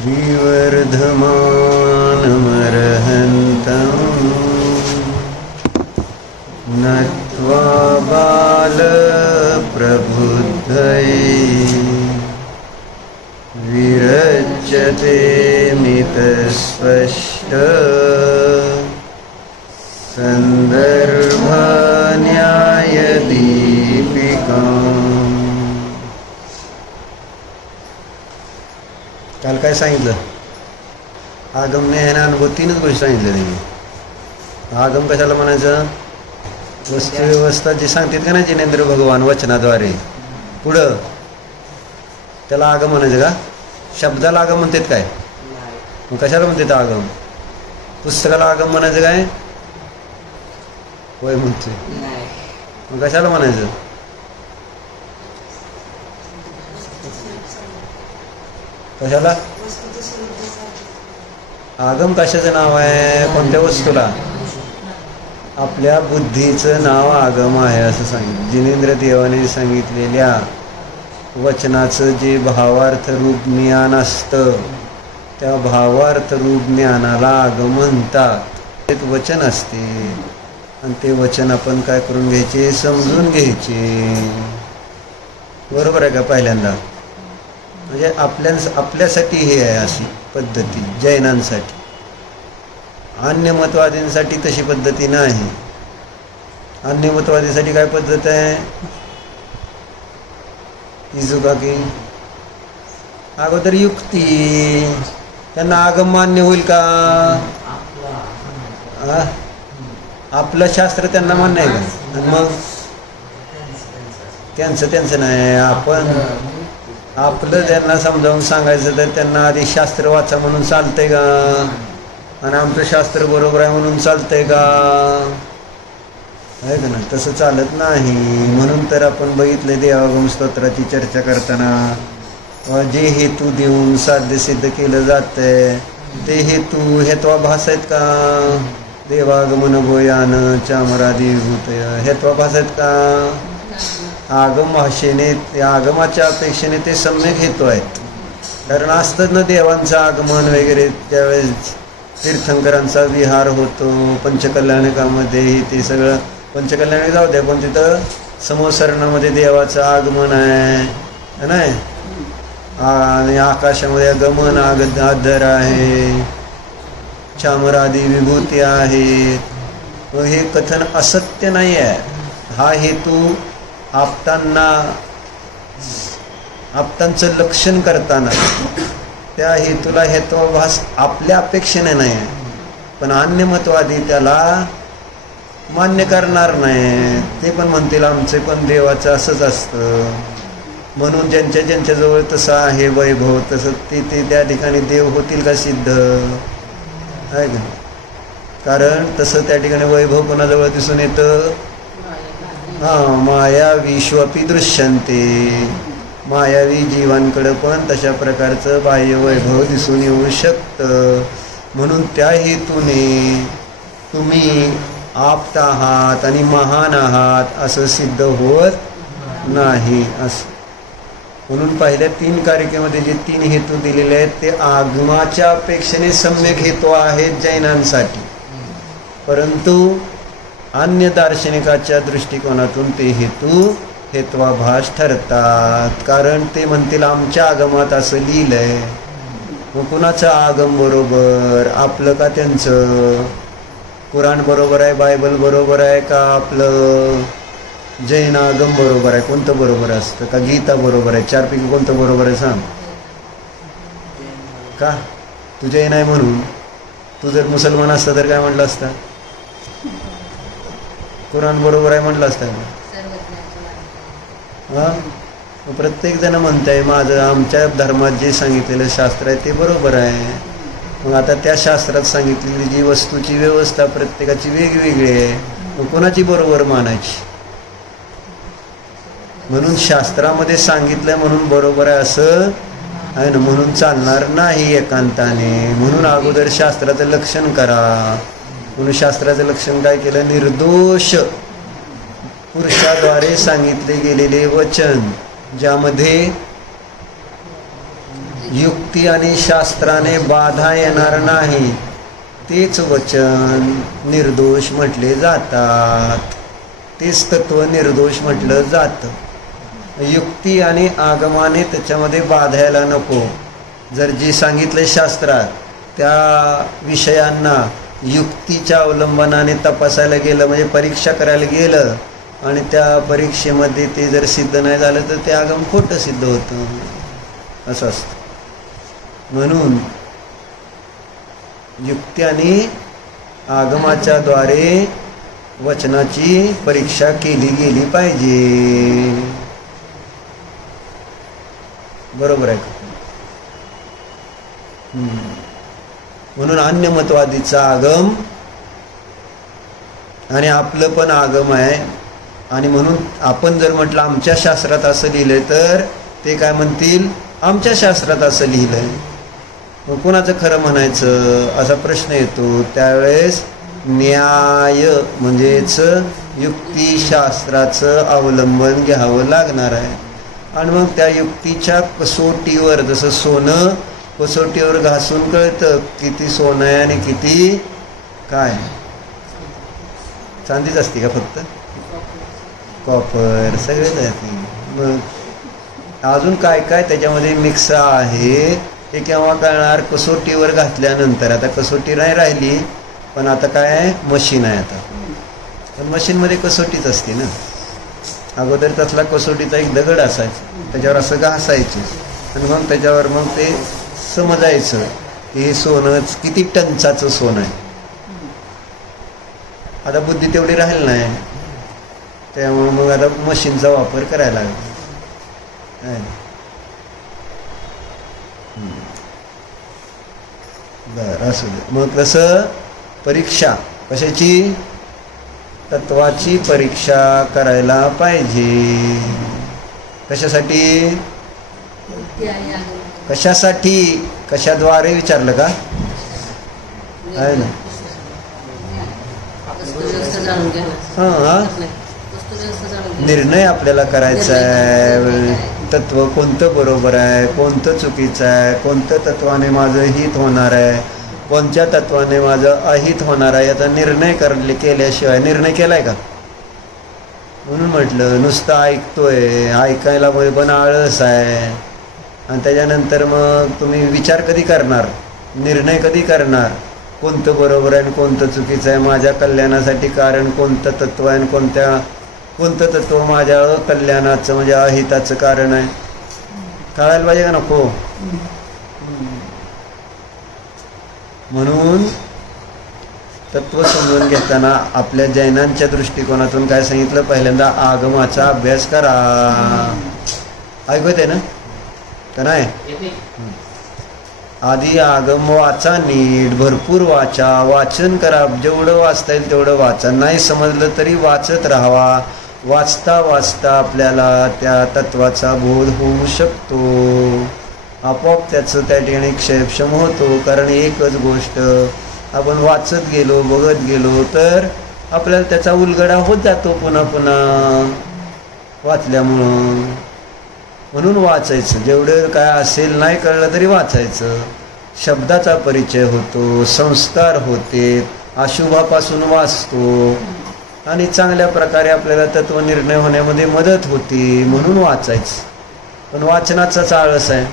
श्रीवर्धमानमर्हन्तम् नत्वा बालप्रबुद्धये विरच्यते मितस्पष्ट संदर्भन्यायदीपिका. काल काय सांगितलं? आगम ज्ञान अनुभव तीनच गोष्टी सांगितल्या त्यांनी. आगम कशाला म्हणायचं? वस्तुव्यवस्था जी सांगतात का ना जिनेंद्र भगवान वचनाद्वारे, पुढं त्याला आगम म्हणायचं का? शब्दाला आगम म्हणतात काय? मग कशाला म्हणतात आगम? पुस्तकाला आगम म्हणायचं काय? होय म्हणतोय. मग कशाला म्हणायचं? कशाला? आगम कशाचं नाव आहे? कोणत्या वस्तूला? आपल्या बुद्धीचं नाव आगम आहे असं सांगितलं. जिनेंद्र देवाने सांगितलेल्या वचनाचं जे भावार्थ रूप ज्ञान असतं त्या भावार्थ रूप ज्ञानाला आगम म्हणतात. ते वचन असते आणि ते वचन आपण काय करून घ्यायचे? समजून घ्यायचे. बरोबर आहे का? पहिल्यांदा म्हणजे आपल्यासाठी हे आहे अशी पद्धती जैनांसाठी. अन्यमतवादींसाठी तशी पद्धती नाही. अन्यमतवादीसाठी काय पद्धत आहे? इजुका की अगोदर युक्ती. त्यांना आगम मान्य होईल का? आपलं शास्त्र त्यांना मान्य आहे का? आणि मग त्यांचं नाही. आपण आपलं त्यांना समजावून सांगायचं तर त्यांना आधी शास्त्र वाचा म्हणून चालतंय का? आणि आमचं शास्त्र बरोबर आहे म्हणून चालतंय का? आहे का ना? तसं चालत नाही. म्हणून तर आपण बघितलं देवागम स्तोत्राची चर्चा करताना जे हेतू देऊन साध्य सिद्ध केलं जातंय ते हेत्वाभास आहेत का? देवागमन गोयान चामरादी भूतय हेत्वाभास आहेत का? आगम भाषेने आगमाच्या अपेक्षेने ते सम्यक हेतू आहेत. कारण असतं ना देवांचं आगमन वगैरे, त्यावेळेस तीर्थंकरांचा विहार होतो पंचकल्याणकामध्ये. ते सगळं पंचकल्याणक जाऊ द्या, पण तिथं समोसरणामध्ये देवाचं आगमन आहे नाही. आणि आकाशामध्ये गमन आदर आहे, चामरादी विभूती आहेत. मग हे कथन असत्य नाही आहे. हा हेतू आपतांचं लक्षण करताना त्या हेतूला हेत्वाभास आपल्या अपेक्षेने नाही आहे. पण अन्यमतवादी त्याला मान्य करणार नाही. ते पण म्हणतील आमचे पण देवाचं असंच असतं म्हणून ज्यांच्याजवळ तसं आहे वैभव तसं ते त्या ठिकाणी देव होतील का सिद्ध? आहे का? कारण तसं त्या ठिकाणी वैभव कोणाजवळ दिसून येतं? माया विश्वपी दृश्यंते. मायावी जीवांकडं पण तशा प्रकारचं बाह्य वैभव दिसून येऊ शकतं. म्हणून त्या हेतूने तुम्ही आप्त आहात आणि महान आहात असं सिद्ध होत नाही. असं म्हणून पहिल्या 3 कारिकेमध्ये जे 3 हेतू दिलेले आहेत ते आगमाच्या अपेक्षेने सम्यक हेतू आहेत जैनांसाठी. परंतु अन्य दार्शनिकाच्या दृष्टिकोनातून ते हेत्वाभास ठरतात. कारण ते म्हणतील आमच्या आगमात असं लिहिलंय. मग कुणाचं आगम बरोबर? आपलं का त्यांचं? कुराण बरोबर आहे, बायबल बरोबर आहे का आपलं जैन आगम बरोबर आहे? कोणतं बरोबर असतं? का गीता बरोबर आहे? 4 पैकी कोणतं बरोबर आहे सांग? का तू जैन आहे म्हणून? तू जर मुसलमान असता तर काय म्हटलं असतं? कुराण बरोबर आहे म्हटलं असतं का? प्रत्येक जण म्हणताय माझं आमच्या धर्मात जे सांगितलेलं शास्त्र आहे ते बरोबर आहे. मग आता त्या शास्त्रात सांगितलेली जी वस्तूची व्यवस्था प्रत्येकाची वेगवेगळी आहे. मग कोणाची बरोबर मानायची? म्हणून शास्त्रामध्ये सांगितलंय म्हणून बरोबर आहे असं आहे ना, म्हणून चालणार नाही एकांताने. म्हणून अगोदर शास्त्राचं लक्षण करा. म्हणून शास्त्राचं लक्षण काय केलं? निर्दोष पुरुषाद्वारे सांगितले गेलेले वचन ज्यामध्ये युक्ती आणि शास्त्राने बाधा येणार नाही तेच वचन निर्दोष म्हटले जातात, तेच तत्व निर्दोष म्हटलं जातं. युक्ती आणि आगमाने त्याच्यामध्ये बाधायला नको. जर जे सांगितले शास्त्रात त्या विषयांना युक्तीच्या अवलंबनाने तपासायला गेलं, म्हणजे परीक्षा करायला गेलं आणि त्या परीक्षेमध्ये ते जर सिद्ध नाही झालं तर ते आगम खोटं सिद्ध होतं, असं असतं. म्हणून युक्ती आणि आगमाच्या द्वारे वचनाची परीक्षा केली गेली पाहिजे. बरोबर आहे का? म्हणून अन्यमतवादीचा आगम आणि आपलं पण आगम आहे. आणि म्हणून आपण जर म्हटलं आमच्या शास्त्रात असं लिहिलंय तर ते काय म्हणतील, आमच्या शास्त्रात असं लिहिलंय, मग कोणाचं खरं म्हणायचं असा प्रश्न येतो. त्यावेळेस न्याय म्हणजेच युक्तिशास्त्राचं अवलंबन घ्यावं लागणार आहे. आणि मग त्या युक्तीच्या कसोटीवर, जसं सोनं कसोटीवर घासून कळतं किती सोनं आहे आणि किती काय. चांदीच असते का फक्त? कॉपर सगळेच आहे. मग अजून काय काय त्याच्यामध्ये मिक्स आहे हे केव्हा कळणार? कसोटीवर घातल्यानंतर. आता कसोटी नाही राहिली, पण आता काय आहे, मशीन आहे. आता पण मशीनमध्ये कसोटीच असते ना. अगोदर त्यातला कसोटीचा एक दगड असायचा, त्याच्यावर असं घासायचं आणि मग त्याच्यावर मग ते समजायचं की हे सोनं किती टंचाचं सोनं आहे. आता बुद्धी तेवढी राहील नाही, त्यामुळे मग आता मशीनचा वापर करायला लागला. बरं, असू दे. मग तसं परीक्षा कशाची? तत्वाची परीक्षा करायला पाहिजे. कशासाठी? कशासाठी? कशाद्वारे विचारलं का? आहे ना. हां, निर्णय आपल्याला करायचा आहे. तत्व कोणतं बरोबर आहे, कोणतं चुकीचं आहे, कोणतं तत्वाने माझं हित होणार आहे, कोणत्या तत्वाने माझं अहित होणार आहे, याचा निर्णय केल्याशिवाय. निर्णय केलाय का? म्हणून म्हटलं नुसतं ऐकतोय, ऐकायला पण आळस आहे. आणि त्याच्यानंतर मग तुम्ही विचार कधी करणार, निर्णय कधी करणार, कोणतं बरोबर आहे आणि कोणतं चुकीचं आहे, माझ्या कल्याणासाठी कारण कोणतं तत्व आहे आणि कोणतं तत्व माझ्या कल्याणाचं म्हणजे अहिताचं कारण आहे, कळायला पाहिजे का नको? म्हणून तत्व समजून घेताना आपल्या जैनांच्या दृष्टिकोनातून काय सांगितलं? पहिल्यांदा आगमाचा अभ्यास करा. ऐकू येते ना का नाही? आधी आगम वाचा, नीट भरपूर वाचन करा. जेवढं वाचता येईल तेवढं वाचा. नाही समजलं तरी वाचत राहावा. वाचता वाचता आपल्याला त्या तत्वाचा बोध होऊ शकतो. आपोआप त्याचं त्या ठिकाणी क्षयक्षम होतो. कारण एकच गोष्ट आपण वाचत गेलो, बघत गेलो तर आपल्याला त्याचा उलगडा होत जातो पुन्हा पुन्हा वाचल्यामुळं. म्हणून वाचायचं. जेवढं काय असेल नाही कळलं तरी वाचायचं. शब्दाचा परिचय होतो, संस्कार होते, अशुभापासून वाचतो आणि चांगल्या प्रकारे आपल्याला तत्वनिर्णय होण्यामध्ये मदत होती. म्हणून वाचायचं. पण वाचनाचाच आळस आहे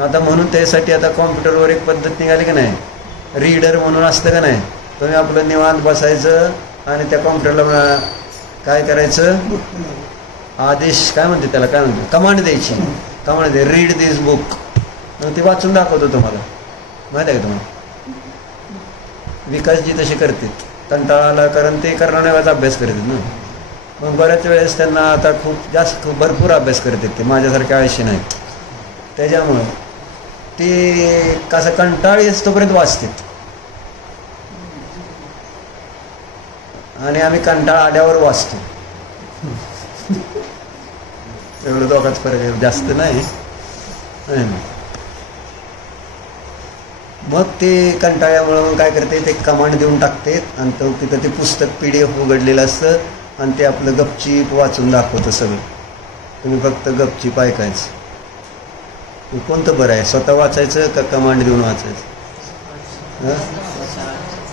आता. म्हणून त्यासाठी आता कॉम्प्युटरवर एक पद्धत निघाली की नाही, रीडर म्हणून असतं का नाही. तुम्ही आपलं निवांत बसायचं आणि त्या कॉम्प्युटरला काय करायचं, आदेश काय म्हणते त्याला, काय म्हणते, कमांड द्यायची. कमांड दे, रीड दिस बुक. मग ते वाचून दाखवतो तुम्हाला. माहिती आहे का तुम्हाला? विकासजी तसे करतात. कंटाळाला कारण ते करणाऱ्याचा अभ्यास करतात ना. मग बऱ्याच वेळेस त्यांना आता खूप भरपूर अभ्यास करतात ते, माझ्यासारखे आळशी नाहीत. त्याच्यामुळं ते कसं कंटाळी असतोपर्यंत वाचतात आणि आम्ही कंटाळा आल्यावर वाचतो. एवढं दोघाच फरक आहे, जास्त नाही. मग ते कंटाळ्यामुळं मग काय करते, ते कमांड देऊन टाकते आणि तो तिथं ते पुस्तक PDF उघडलेलं असतं आणि ते आपलं गपचीप वाचून दाखवतं सगळं. तुम्ही फक्त गपचीप ऐकायचं. कोणतं बरं आहे, स्वतः वाचायचं का कमांड देऊन वाचायचं?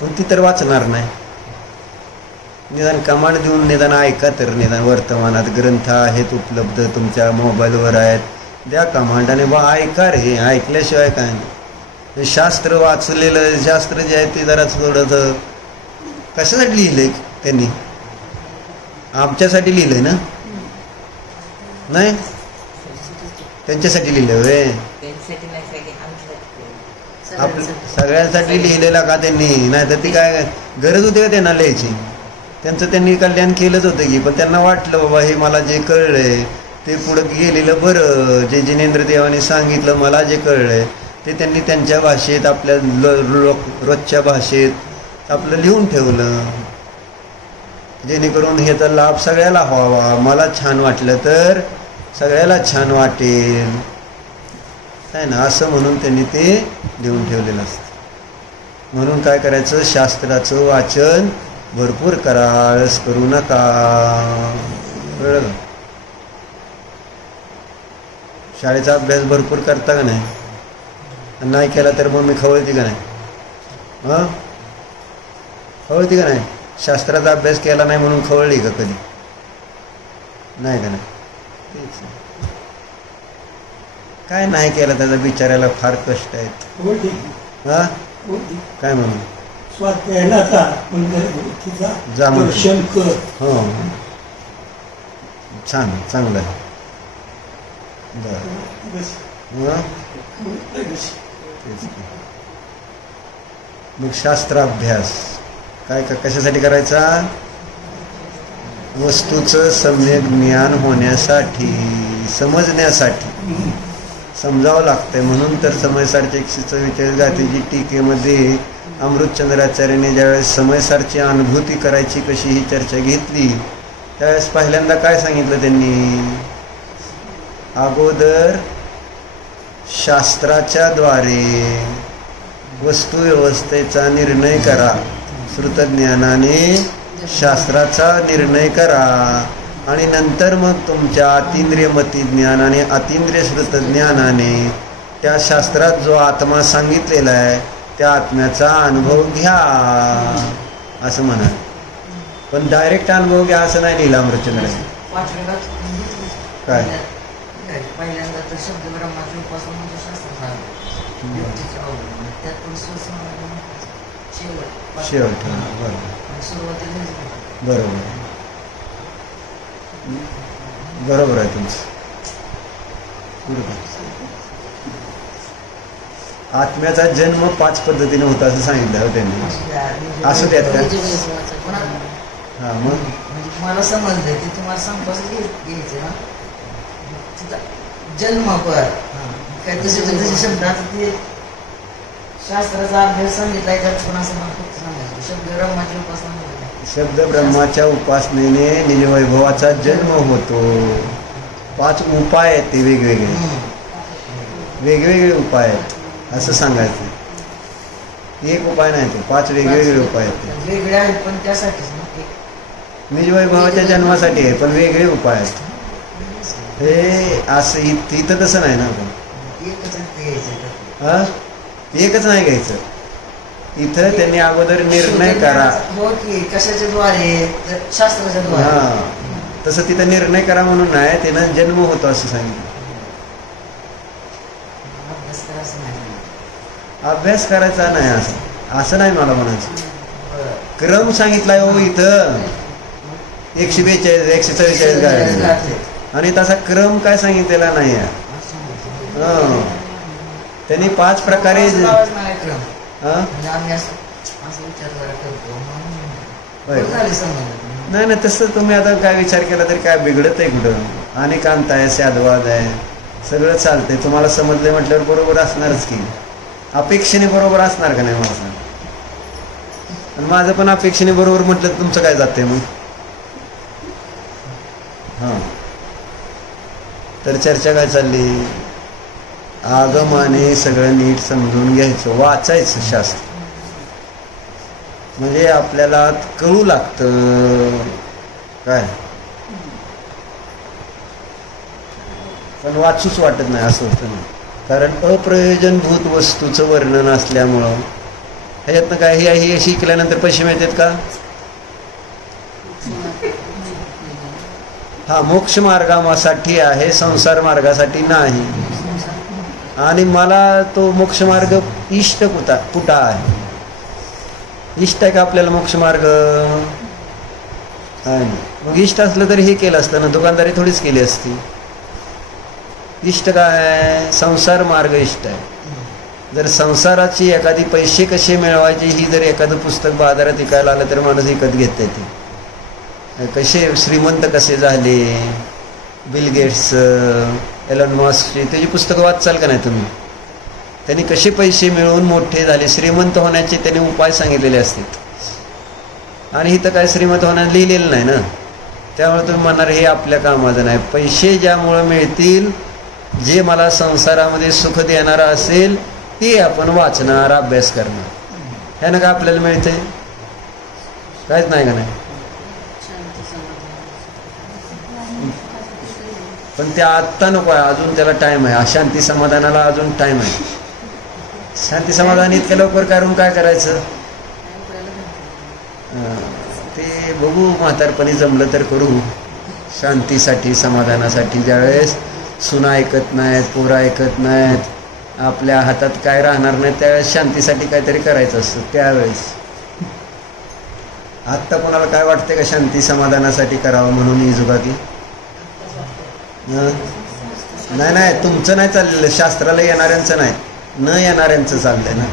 पण ती तर वाचणार नाही. निदान कमांड देऊन निदान ऐका तर. निदान वर्तमानात ग्रंथ आहेत उपलब्ध, तुमच्या मोबाईलवर आहेत, द्या कमांड आणि बा ऐका रे. ऐकल्याशिवाय काय नाही. शास्त्र वाचलेलं शास्त्र जे आहे ते जरा थोडंसं कशासाठी लिहिलंय त्यांनी? आमच्यासाठी लिहिलंय ना? नाही, त्यांच्यासाठी लिहिलं वे. आपल्या सगळ्यांसाठी लिहिलेला का त्यांनी? नाही तर ती काय गरज होती का त्यांना लिहायची? त्यांचं त्यांनी कल्याण केलंच होतं की. पण त्यांना वाटलं बाबा हे मला जे कळलंय ते पुढं गेलेलं बरं. जे जिनेंद्र देवाने सांगितलं मला जे कळलंय ते त्यांनी त्यांच्या भाषेत, आपल्या रोजच्या भाषेत आपलं लिहून ठेवलं, जेणेकरून ह्याचा लाभ सगळ्याला व्हावा. मला छान वाटलं तर सगळ्याला छान वाटेल आहे ना, असं म्हणून त्यांनी ते लिहून ठेवलेलं असतं. म्हणून काय करायचं, शास्त्राचं वाचन भरपूर करा, आळस करू नका. कळलं? शाळेचा अभ्यास भरपूर करता का नाही? नाही केला तर मग मी खवळती का नाही? हां, खवळती का नाही? शास्त्राचा अभ्यास केला नाही म्हणून खवळली का कधी? नाही का नाही? तेच काय नाही केलं त्याचा बिचारायला फार कष्ट आहेत. हा काय म्हणून हो छान, चांगलं आहे. मग शास्त्राभ्यास काय कशासाठी करायचा? वस्तूचं सम्यक ज्ञान होण्यासाठी, समजण्यासाठी. समजावं लागतंय म्हणून तर समयसारच्या 144 गाथेची टीकेमध्ये अमृतचंद्राचार्याने ज्यावेळेस समयसारची अनुभूती करायची कशी ही चर्चा घेतली त्यावेळेस पहिल्यांदा काय सांगितलं त्यांनी? अगोदर शास्त्राच्या द्वारे वस्तुव्यवस्थेचा निर्णय करा, श्रुतज्ञानाने शास्त्राचा निर्णय करा, आणि नंतर मग तुमच्या अतींद्रिय मती ज्ञान आणि अतींद्रिय श्रुतज्ञानाने त्या शास्त्रात जो आत्मा सांगितलेला आहे त्या आत्म्याचा अनुभव घ्या असं म्हणा. पण डायरेक्ट अनुभव घ्या असं नाही लिहिलं अमृतचंद्राने. काय पहिल्यांदा तर शब्द ब्रह्माची उपासना म्हणजे शास्त्र शेवट. बरोबर बरोबर आहे तुमचं. आत्म्याचा जन्म 5 पद्धतीने होता असं सांगितलं त्यांनी. असं त्यात का? हा मग मला समजलंय ते तुम्हाला संपास घ्यायचं ना जन्म पर काय तसे शब्द आता ते शास्त्राचा अभ्यास सांगितलाय त्यात पण असं सांगायचं शब्द ब्रह्माची उपासना. शब्द ब्रह्माच्या उपासनेने निजवैभवाचा जन्म होतो. 5 उपाय आहेत ते वेगवेगळे उपाय आहेत असं सांगायचं. एक उपाय नाही तो, 5 वेगवेगळे उपाय आहेत. वेगळे आहेत पण त्यासाठीच निजवैभवाच्या जन्मासाठी आहे पण वेगळे उपाय आहेत. हे असं इथं तसं नाही ना. हा एकच नाही घ्यायचं. इथं त्यांनी अगोदर निर्णय करा. कशाच्या द्वारे? शास्त्राच्या द्वारे. हा तसं तिथं निर्णय करा म्हणून नाही, त्यानं जन्म होतो असं सांगितलं. अभ्यास करायचा नाही असं नाही मला म्हणायचं. क्रम सांगितलाय हो इथं 142 144 गाड्या आणि तसा क्रम काय सांगितलेला नाही आहे. त्यांनी 5 प्रकारे नाही तसं तुम्ही आता काय विचार केला तरी काय बिघडत आहे कुठं? अनेकांत आहे, साधवाद आहे, सगळं चालतंय. तुम्हाला समजले म्हटल्यावर बरोबर असणारच की. अपेक्षेने बरोबर असणार का नाही मला सांग? आणि माझं पण अपेक्षेने बरोबर म्हटलं तुमचं काय जातंय मग? हां तर चर्चा काय चालली? आगमाने सगळं नीट समजून घ्यायचं, वाचायचं शास्त्र म्हणजे आपल्याला कळू लागतं काय. पण वाचूच वाटत नाही असं होतं ना. कारण अप्रयोजनभूत वस्तूचं वर्णन असल्यामुळं ह्याच्यातनं काय हे शिकल्यानंतर पैसे मिळतात का? हा मोक्ष मार्गासाठी आहे, संसार मार्गासाठी नाही. आणि मला तो मोक्ष मार्ग इष्ट कुठं आहे? इष्ट आहे का आपल्याला मोक्ष मार्ग? मग इष्ट असलं तरी हे केलं असतं ना, दुकानदारी थोडीच केली असती. इष्ट काय? संसार मार्ग इष्ट आहे. जर संसाराची एखादी पैसे कसे मिळवायचे ही जर एखादं पुस्तक बाजारात विकायला आलं तर माणूस विकत घेत ते. कसे श्रीमंत कसे झाले, बिल गेट्स, एलन मस्कची त्याची पुस्तकं वाचाल का नाही तुम्ही? त्यांनी कसे पैसे मिळवून मोठे झाले, श्रीमंत होण्याचे त्यांनी उपाय सांगितलेले असतात. आणि इथं काय श्रीमंत होण्यास लिहिलेलं नाही ना. त्यामुळे तुम्ही म्हणणार हे आपल्या कामाचं नाही. पैसे ज्यामुळं मिळतील, जे मला संसारामध्ये सुख देणारा असेल ते आपण वाचणार, अभ्यास करणार. ह्यानं का आपल्याला मिळते? काहीच नाही का नाही. पण ते आत्ता नको आहे, अजून त्याला टाईम आहे. अशांती समाधानाला अजून टाईम आहे. शांती समाधान इतक्या लवकर करून काय करायचं? ते बघू, म्हातारपणी जमलं तर करू. शांतीसाठी, समाधानासाठी. ज्यावेळेस सुना ऐकत नाहीत, पोरं ऐकत नाहीत, आपल्या हातात काय राहणार नाही, त्यावेळेस शांतीसाठी काहीतरी करायचं असतं. त्यावेळेस आत्ता कोणाला काय वाटते का शांती समाधानासाठी करावं म्हणून इजुबाकी? नाही नाही, तुमचं नाही चाललेलं, शास्त्राला येणाऱ्यांचं नाही, न येणाऱ्यांचं चाललंय ना.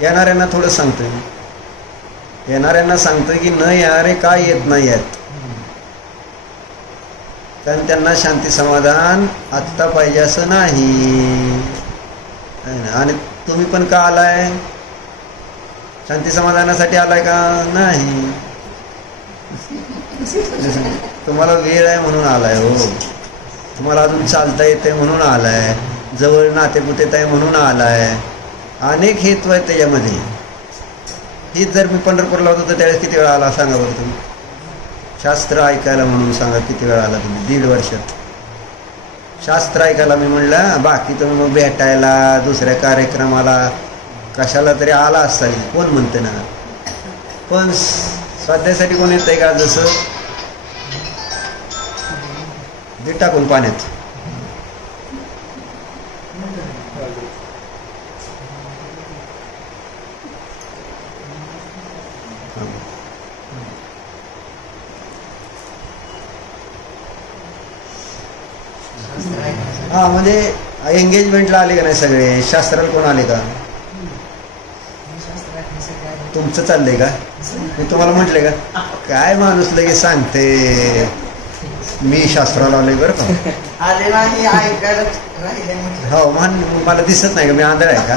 येणाऱ्यांना थोडं सांगतोय, येणाऱ्यांना सांगतोय की न येणारे काय येत नाही आहेत. कारण त्यांना शांती समाधान आत्ता पाहिजे असं नाही. आणि तुम्ही पण का आलाय? शांती समाधानासाठी आलाय का? नाही. तुम्हाला वेळ आहे म्हणून आलाय. हो, तुम्हाला अजून चालता येते म्हणून आलाय, जवळ नातेपुतेत आहे म्हणून आलाय. अनेक हेतू आहेत त्याच्यामध्ये. हीच जर मी पंढरपूरला होतो तर त्यावेळेस किती वेळा आला सांगा बरं तुम्ही? शास्त्र ऐकायला म्हणून सांगा किती वेळा आला तुम्ही? 1.5 वर्षात शास्त्र ऐकायला मी म्हणलं. बाकी तुम्ही मग भेटायला, दुसऱ्या कार्यक्रमाला कशाला तरी आला असाल, कोण म्हणते ना. पण स्वाध्यायासाठी कोण येत आहे का? जसं ते टाकून पाण्यात. हा, म्हणजे एंगेजमेंटला आले का नाही सगळे? शास्त्राला कोण आले का? तुमचं चाललंय का? मी तुम्हाला म्हटले का? काय माणूस लगे सांगते मी शास्त्राला आलोय बरं का? हो, मला दिसत नाही का मी आंधळ आहे का?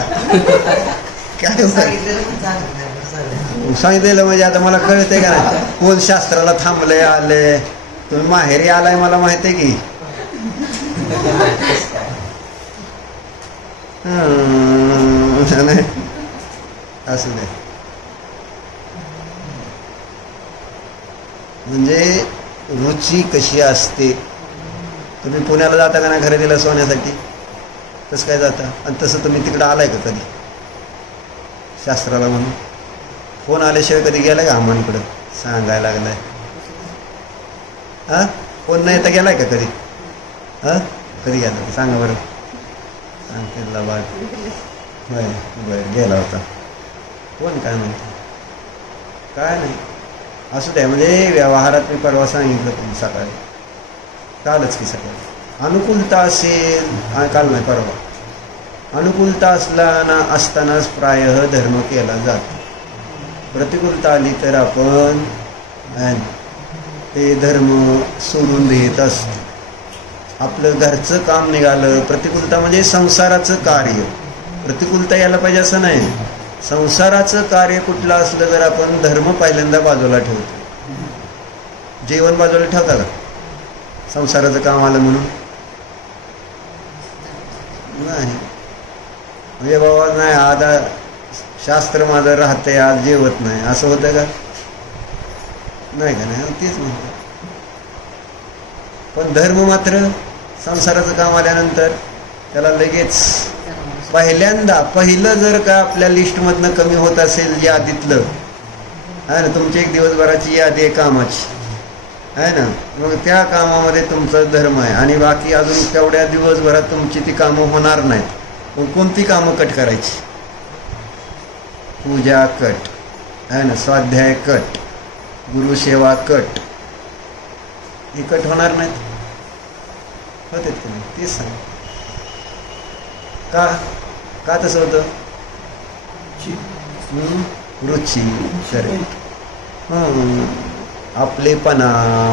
काय सांगितलेलं म्हणजे आता मला कळतंय का नाही कोण शास्त्राला थांबलंय, आले. तुम्ही माहेरी आलाय मला माहित आहे की. असं नाही. म्हणजे रुची कशी असते. तुम्ही पुण्याला जाता का नाही खरेदीला सोन्यासाठी? कसं काय जाता? आणि तसं तुम्ही तिकडं आलाय का कधी शास्त्राला म्हणून? फोन आल्याशिवाय कधी गेलाय का अम्मांकडं सांगायला लागलाय? हा, फोन नाही येता गेलाय का कधी? हा, कधी गेला सांगा बरं. सांगितलं बा. बरं गेला होता. कोण काय म्हणतो? काय नाही, असू द्या. म्हणजे व्यवहारात मी परवा सांगितलं तुम्ही सकाळी, कालच की सकाळी, अनुकूलता असेल, काल नाही परवा, अनुकूलता असतानाच प्रायः धर्म केला जातो. प्रतिकूलता आली तर आपण ते धर्म सोडून देत असतो. आपलं घरचं काम निघालं. प्रतिकूलता म्हणजे संसाराचं कार्य. प्रतिकूलता यायला पाहिजे असं नाही. संसाराचं कार्य कुठलं असलं तर आपण धर्म पहिल्यांदा बाजूला ठेवतो. जेवण बाजूला ठेवता का संसाराचं काम आलं म्हणून? नाही. म्हणजे बाबा नाही आता शास्त्र माझं राहतंय, आज जेवत नाही, असं होतं का? नाही का? नाही, तेच म्हणतात. पण धर्म मात्र संसाराचं काम आल्यानंतर त्याला लगेच पहिलं जर का आपल्या लिस्टमधनं कमी होत असेल यादीतलं, आहे ना, तुमची एक दिवसभराची यादी आहे कामाची, आहे ना, मग त्या कामामध्ये तुमचा धर्म आहे आणि बाकी अजून तेवढ्या दिवसभरात तुमची ती कामं होणार नाहीत, मग कोणती कामं कट करायची? पूजा कट, आहे ना, स्वाध्याय कट, गुरुसेवा कट, ही कट होणार नाहीत, होते तुम्ही तेच सांग. का तसं होतं? रुची, करेक्ट. आपलेपणा,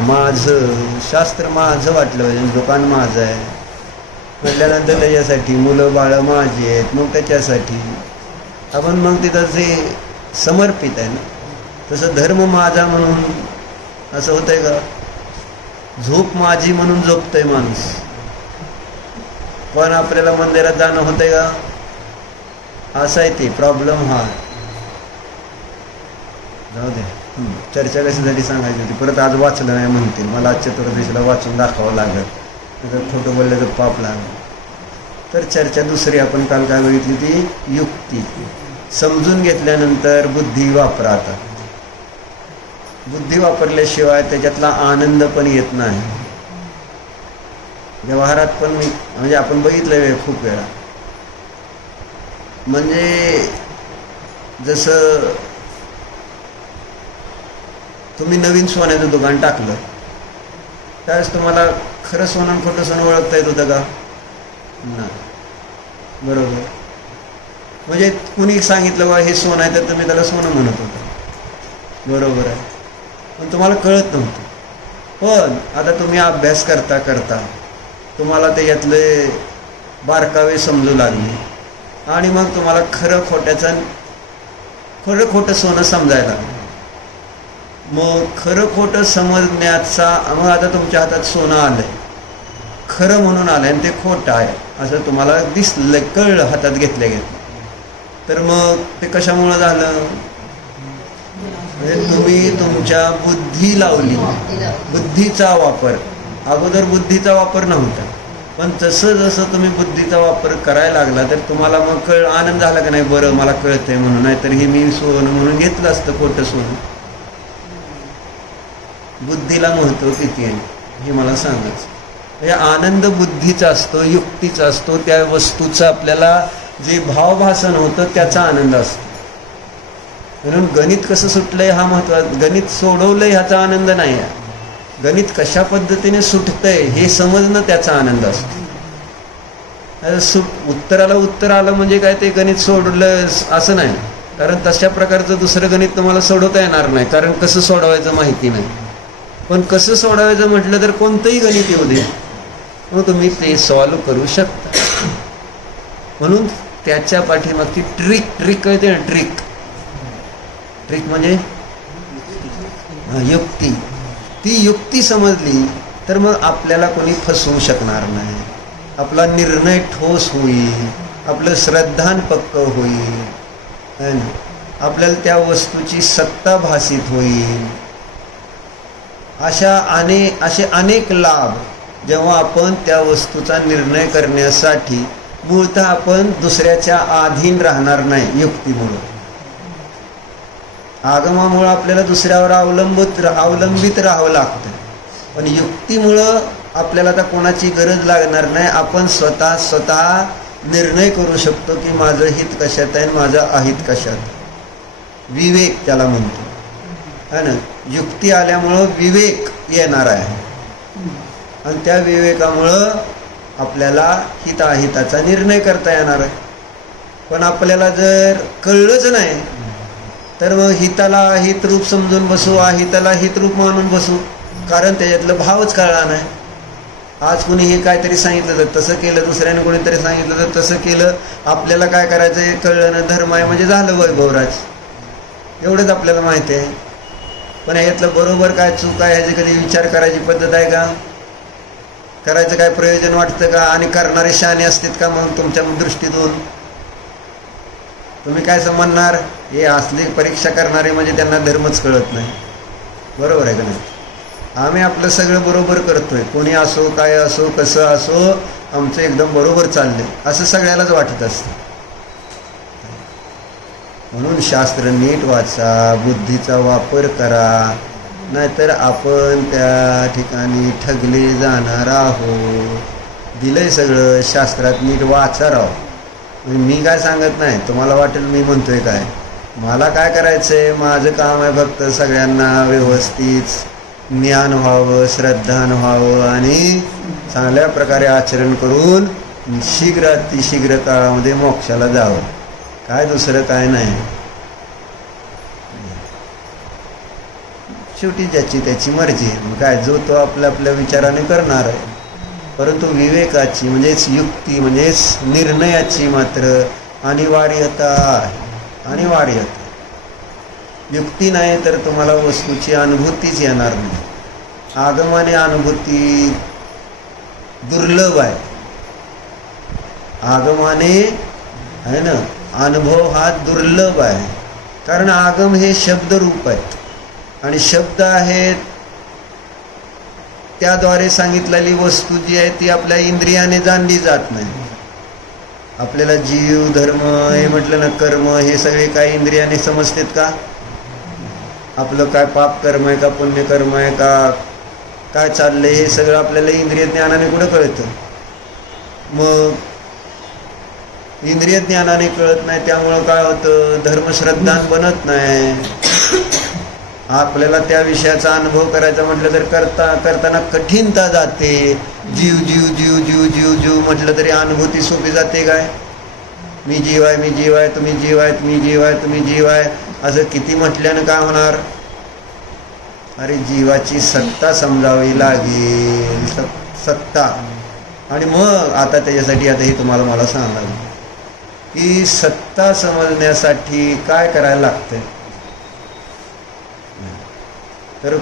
माझं, शास्त्र माझं वाटलं पाहिजे, दुकान माझं आहे म्हटल्यानंतर त्याच्यासाठी मुलं बाळं माझी आहेत, मग त्याच्यासाठी आपण मग तिथं जे समर्पित आहे ना, तसं धर्म माझा म्हणून असं होतंय का? झोप माझी म्हणून झोपतंय माणूस, पण आपल्याला मंदिरात जाणं होतंय का? असं आहे ते प्रॉब्लेम. हा जाऊ दे, चर्चा कशासाठी सांगायची होती, परत आज वाचलं नाही म्हणतील, मला आज चतुर्दशीला वाचून दाखवावं लागेल, तर खोटं बोललं तर पाप लागलं. तर चर्चा दुसरी आपण काल काय बघितली, ती युक्ती. समजून घेतल्यानंतर बुद्धी वापरा. आता बुद्धी वापरल्याशिवाय त्याच्यातला आनंद पण येत नाही. व्यवहारात पण म्हणजे आपण बघितलं खूप वेळा, म्हणजे जसं तुम्ही नवीन सोन्याचं दुकान टाकलं त्यावेळेस तुम्हाला खरं सोनं आणि खोटं सोनं ओळखता येत होतं का? नाही. बरोबर. म्हणजे कुणी सांगितलं बा हे सोनं आहे तर तुम्ही त्याला सोनं म्हणत होता, बरोबर आहे, पण तुम्हाला कळत नव्हतं. पण आता तुम्ही अभ्यास करता करता तुम्हाला त्याच्यातले बारकावे समजू लागले आणि मग तुम्हाला खरं खोटं सोनं समजायला लागलं. मग खरं खोटं समजण्याचा, मग आता तुमच्या हातात सोनं आलंय, खरं म्हणून आलंय आणि ते खोटं आहे असं तुम्हाला दिसलं, कळलं हातात घेतल्या घेतलं. तर मग ते कशामुळं झालं? म्हणजे तुम्ही तुमच्या बुद्धी लावली, बुद्धीचा वापर. अगोदर बुद्धीचा वापर नव्हता, पण तसं जसं तुम्ही बुद्धीचा वापर करायला लागला तर तुम्हाला मग आनंद झाला का नाही, बरं मला कळतंय म्हणून, नाहीतर हे मी सोनं म्हणून घेतलं असतं खोटं सोनं. बुद्धीला महत्व किती आहे हे मला सांगायचं. म्हणजे आनंद बुद्धीचा असतो, युक्तीचा असतो, त्या वस्तूचं आपल्याला जे भावभासन होतं त्याचा आनंद असतो. म्हणून गणित कसं सुटलंय हा महत्वाचा, गणित सोडवलंय ह्याचा आनंद नाही आहे, गणित कशा पद्धतीने सुटतंय हे समजणं त्याचा आनंद असतो. उत्तराला उत्तर आलं म्हणजे काय ते गणित सोडलं असं नाही, कारण तशा प्रकारचं दुसरं गणित तुम्हाला सोडवता येणार नाही, कारण कसं सोडवायचं माहिती नाही. पण कसं सोडवायचं म्हटलं तर कोणतंही गणित येऊ दे मग तुम्ही ते सॉल्व करू शकता. म्हणून त्याच्या पाठीमागची ट्रिक कळते ना, ट्रिक म्हणजे युक्ती. ती युक्ती समजली तर मग आपल्याला कोणी फसवू शकणार नाही, आपला निर्णय ठोस होईल, आपलं श्रद्धान पक्क होईल, है ना, आपल्याला त्या वस्तूची सत्ता भासित होईल. असे अनेक लाभ जेव्हा आपण त्या वस्तूचा निर्णय करण्यासाठी मूळतः आपण दुसऱ्याच्या अधीन राहणार नाही. युक्तीमुळं, आगमामुळं आपल्याला दुसऱ्यावर अवलंबित राहावं लागतं, पण युक्तीमुळं आपल्याला आता कोणाची गरज लागणार नाही. आपण स्वतः निर्णय करू शकतो की माझं हित कशात आहे, माझं अहित कशात. विवेक त्याला म्हणतो, है ना. युक्ती आल्यामुळं विवेक येणार आहे आणि त्या विवेकामुळं आपल्याला हिताचा निर्णय करता येणार आहे. पण आपल्याला जर कळलंच नाही तर मग हिताला हित रूप समजून बसू, अहिताला हित रूप मानून बसू, कारण त्याच्यातलं भावच कळला नाही. आज कुणी हे काहीतरी सांगितलं तर तसं केलं, दुसऱ्याने कोणीतरी सांगितलं तर तसं केलं, आपल्याला काय करायचं हे कळलं ना, धर्म आहे म्हणजे झालं वैभवराज, एवढंच आपल्याला माहिती आहे. पण यातलं बरोबर काय चूक आहे ह्याची कधी विचार करायची पद्धत आहे का? करायचं काय प्रयोजन वाटतं का? आणि करणारे शहाणे असतात का? मग तुमच्या दृष्टीतून तुम्ही काय समजणार, हे असली परीक्षा करणारे म्हणजे त्यांना धर्मच कळत नाही. बरोबर आहे का नाही? आम्ही आपलं सगळं बरोबर करतोय, कोणी असो काय असो कसं असो, आमचं एकदम बरोबर चाललंय असं सगळ्यालाच वाटत असतं. म्हणून शास्त्र नीट वाचा, बुद्धीचा वापर करा, नाहीतर आपण त्या ठिकाणी ठगले जाणार आहोत. दिलंय सगळं, शास्त्रात नीट वाचा राव. मी काय सांगत नाही, तुम्हाला वाटेल मी म्हणतोय काय. मला काय करायचंय, माझं काम आहे फक्त सगळ्यांना व्यवस्थित ज्ञान व्हावं, श्रद्धान व्हावं आणि चांगल्या प्रकारे आचरण करून शीघ्र अतिशीघ्र काळामध्ये मोक्षाला जावं. काय दुसरं काय नाही. शेवटी ज्याची त्याची मर्जी, काय जो तो आपल्या आपल्या विचाराने करणार आहे. परंतु विवेकाची म्हणजेच युक्ती म्हणजेच निर्णयाची मात्र अनिवार्यता आहे. अनिवार्यता. युक्ती नाही तर तुम्हाला वस्तूची अनुभूतीच येणार नाही. आगमाने अनुभूती दुर्लभ आहे. आगमाने आहे ना, अनुभव हा दुर्लभ आहे. कारण आगम हे शब्दरूप आहेत आणि शब्द आहेत, त्याद्वारे सांगितलेली वस्तू जी आहे ती आपल्या इंद्रियाने जाणली जात नाही. आपल्याला जीव, धर्म हे म्हटलं ना, कर्म हे सगळे काही इंद्रियाने समजतात का? आपलं काय पाप कर्म आहे का, पुण्य कर्म आहे का, काय चाललंय हे सगळं आपल्याला इंद्रिय ज्ञानाने कुठं कळतं. मग इंद्रिय ज्ञानाने कळत नाही, त्यामुळं काय होतं, धर्मश्रद्धान बनत नाही. आपल्याला त्या विषयाचा अनुभव करायचा म्हटलं तर करताना कठीणता जाते. जीव जीव जीव जीव जीव जीव म्हटलं तरी अनुभूती सोपी जाते काय? मी जीव आहे, मी जीव आहे, तुम्ही जीव आहेत, मी जीव आहे, तुम्ही जीव आहे, असं किती म्हटल्यानं काय होणार? अरे जीवाची सत्ता समजावी लागेल, सत्ता. आणि मग आता त्याच्यासाठी आता हे तुम्हाला मला सांगाल की सत्ता समजण्यासाठी काय करायला लागतंय. तर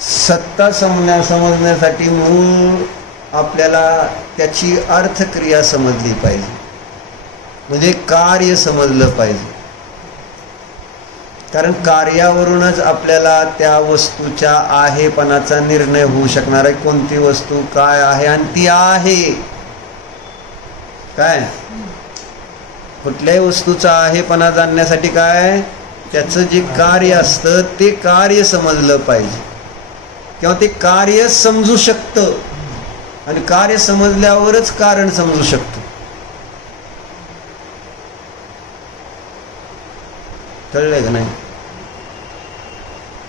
सत्ता समजण्यासाठी मूळ आपल्याला त्याची अर्थक्रिया समजली पाहिजे, म्हणजे कार्य समजलं पाहिजे. कारण कार्यावरूनच आपल्याला त्या वस्तूच्या आहेपणाचा निर्णय होऊ शकणार आहे. कोणती वस्तू काय आहे आणि ती आहे काय. कुठल्याही वस्तूचा आहेपणा जाणण्यासाठी काय, त्याचं जे कार्य असतं ते कार्य समजलं पाहिजे, किंवा ते कार्य समजू शकतं. आणि कार्य समजल्यावरच कारण समजू शकतं. कळलंय का नाही?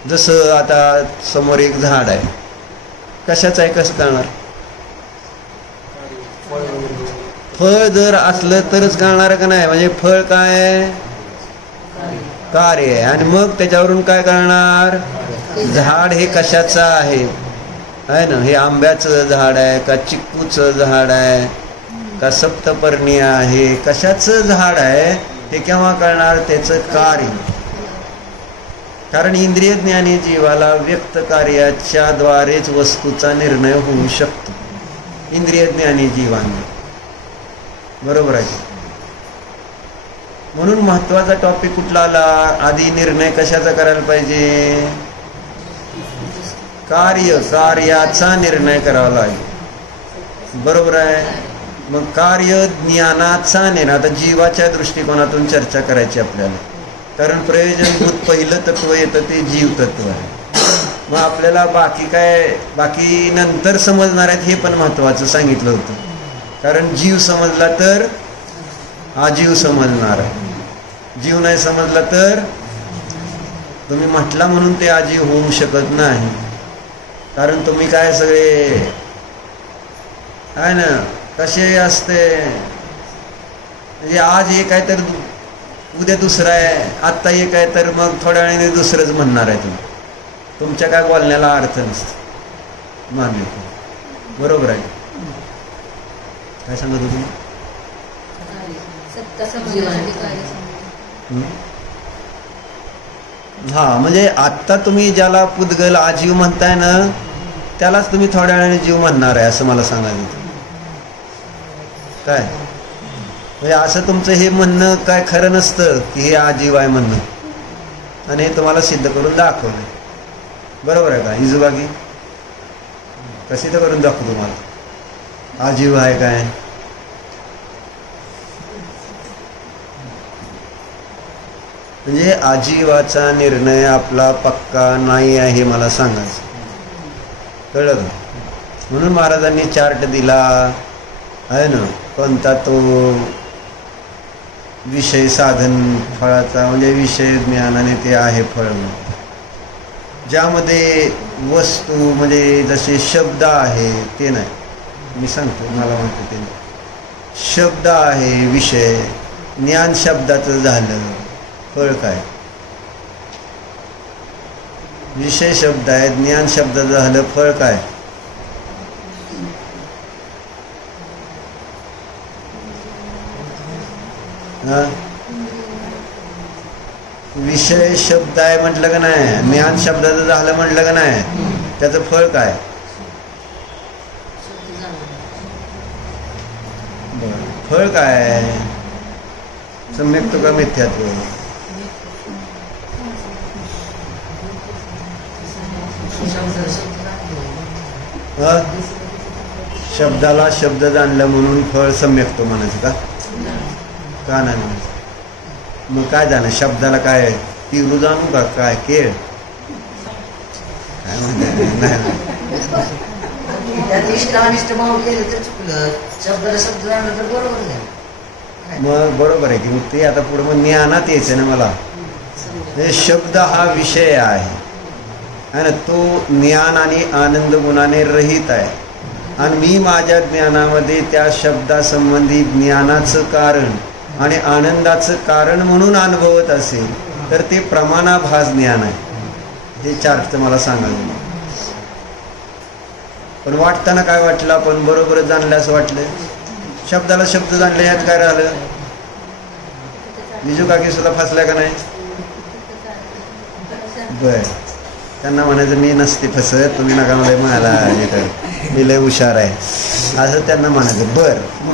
जसं आता समोर एक झाड आहे, कशाचं आहे कसं कळणार? फळ जर असलं तरच कळणार का नाही? म्हणजे फळ काय, कार्य आहे. आणि मग त्याच्यावरून काय कळणार, झाड हे कशाचं आहे ना. हे आंब्याचं झाड आहे का, चिक्कूचं झाड आहे का, सप्तपर्णी आहे, कशाचं झाड आहे हे केव्हा कळणार? त्याचं कार्य. कारण इंद्रिय ज्ञानी जीवाला व्यक्त कार्याच्या द्वारेच वस्तूचा निर्णय होऊ शकतो. इंद्रिय ज्ञानी जीवांना, बरोबर आहे. म्हणून महत्वाचा टॉपिक कुठला आला? आधी निर्णय कशाचा करायला पाहिजे? कार्याचा निर्णय करावा लागेल, बरोबर आहे. मग कार्य ज्ञानाचा निर्णय. आता जीवाच्या दृष्टिकोनातून चर्चा करायची आपल्याला, कारण प्रयोजनभूत पहिलं तत्व येतं ते जीव तत्व आहे. मग आपल्याला बाकी नंतर समजणार आहेत हे पण महत्वाचं सांगितलं होतं. कारण जीव समजला तर आजीव समजणार आहे, जीव नाही समजला तर तुम्ही म्हटला म्हणून ते आजीव होऊ शकत नाही. कारण तुम्ही काय सगळे आहे ना, कसे असते म्हणजे आज एक आहे तर उद्या दुसरं आहे, आत्ता एक आहे तर मग थोड्या वेळाने दुसरंच म्हणणार आहे. तुमच्या काय बोलण्याला अर्थ नसतो, मानले, बरोबर आहे. काय सांगत होतो? हा, म्हणजे आत्ता तुम्ही ज्याला पुद्गल आजीव म्हणताय ना, त्यालाच तुम्ही थोड्या वेळाने जीव म्हणणार आहे असं मला सांगायचं. काय म्हणजे असं तुमचं हे म्हणणं काय खरं नसतं की हे आजीव आहे म्हणणं, आणि हे तुम्हाला सिद्ध करून दाखवलं, बरोबर आहे का? इजुबागी कशी तर करून दाखवू तुम्हाला आजीव आहे काय. म्हणजे आजीवाचा निर्णय आपला पक्का नाही आहे मला सांगायचं, कळलं का? म्हणून महाराजांनी चार्ट दिला आहे ना, कोणता तो विषय साधन फळाचा, म्हणजे विषय ज्ञान आणि ते आहे फळ, ज्यामध्ये वस्तू म्हणजे जसे शब्द आहे ते नाही. मी सांगतो, मला म्हणतो ते नाही. शब्द आहे विषय, ज्ञान शब्दाचं झालं, फळ काय? विषय शब्द आहे, ज्ञान शब्दाचं झालं, फळ काय? विषय शब्द आहे म्हटलं का नाही, ज्ञान शब्दाचं झालं म्हटलं का नाही, त्याचं फळ काय? फळ काय? सम्यक्त का मिथ्यात्व? शब्दाला शब्द जाणलं म्हणून फळ सम्यक्त म्हणायचं का? का नाही म्हणायचं? मग काय जाणं शब्दाला? काय तिरू जाणू का? काय केळ? काय म्हणतात? नाही, मग बरोबर आहे की मग ते आता पुढे मग ज्ञानात यायचं ना मला. शब्द हा विषय आहे ना, तो ज्ञान आणि आनंद गुणाने रहित आहे, आणि मी माझ्या ज्ञानामध्ये त्या शब्दासंबंधी ज्ञानाचं कारण आणि आनंदाचं कारण म्हणून अनुभवत असेल तर ते प्रमाणाभास ज्ञान आहे. हे चार्टचं मला सांगायचं. पण वाटताना काय वाटलं? आपण बरोबरच जाणलं असं वाटलं. शब्दाला शब्द जाणले, यात काय राहिलं? बिजू काकी सुद्धा फसल्या का नाही? बर, त्यांना म्हणायचं मी नसते फसत, तुम्ही नका मला म्हणायला, मी लय हुशार आहे असं त्यांना म्हणायचं.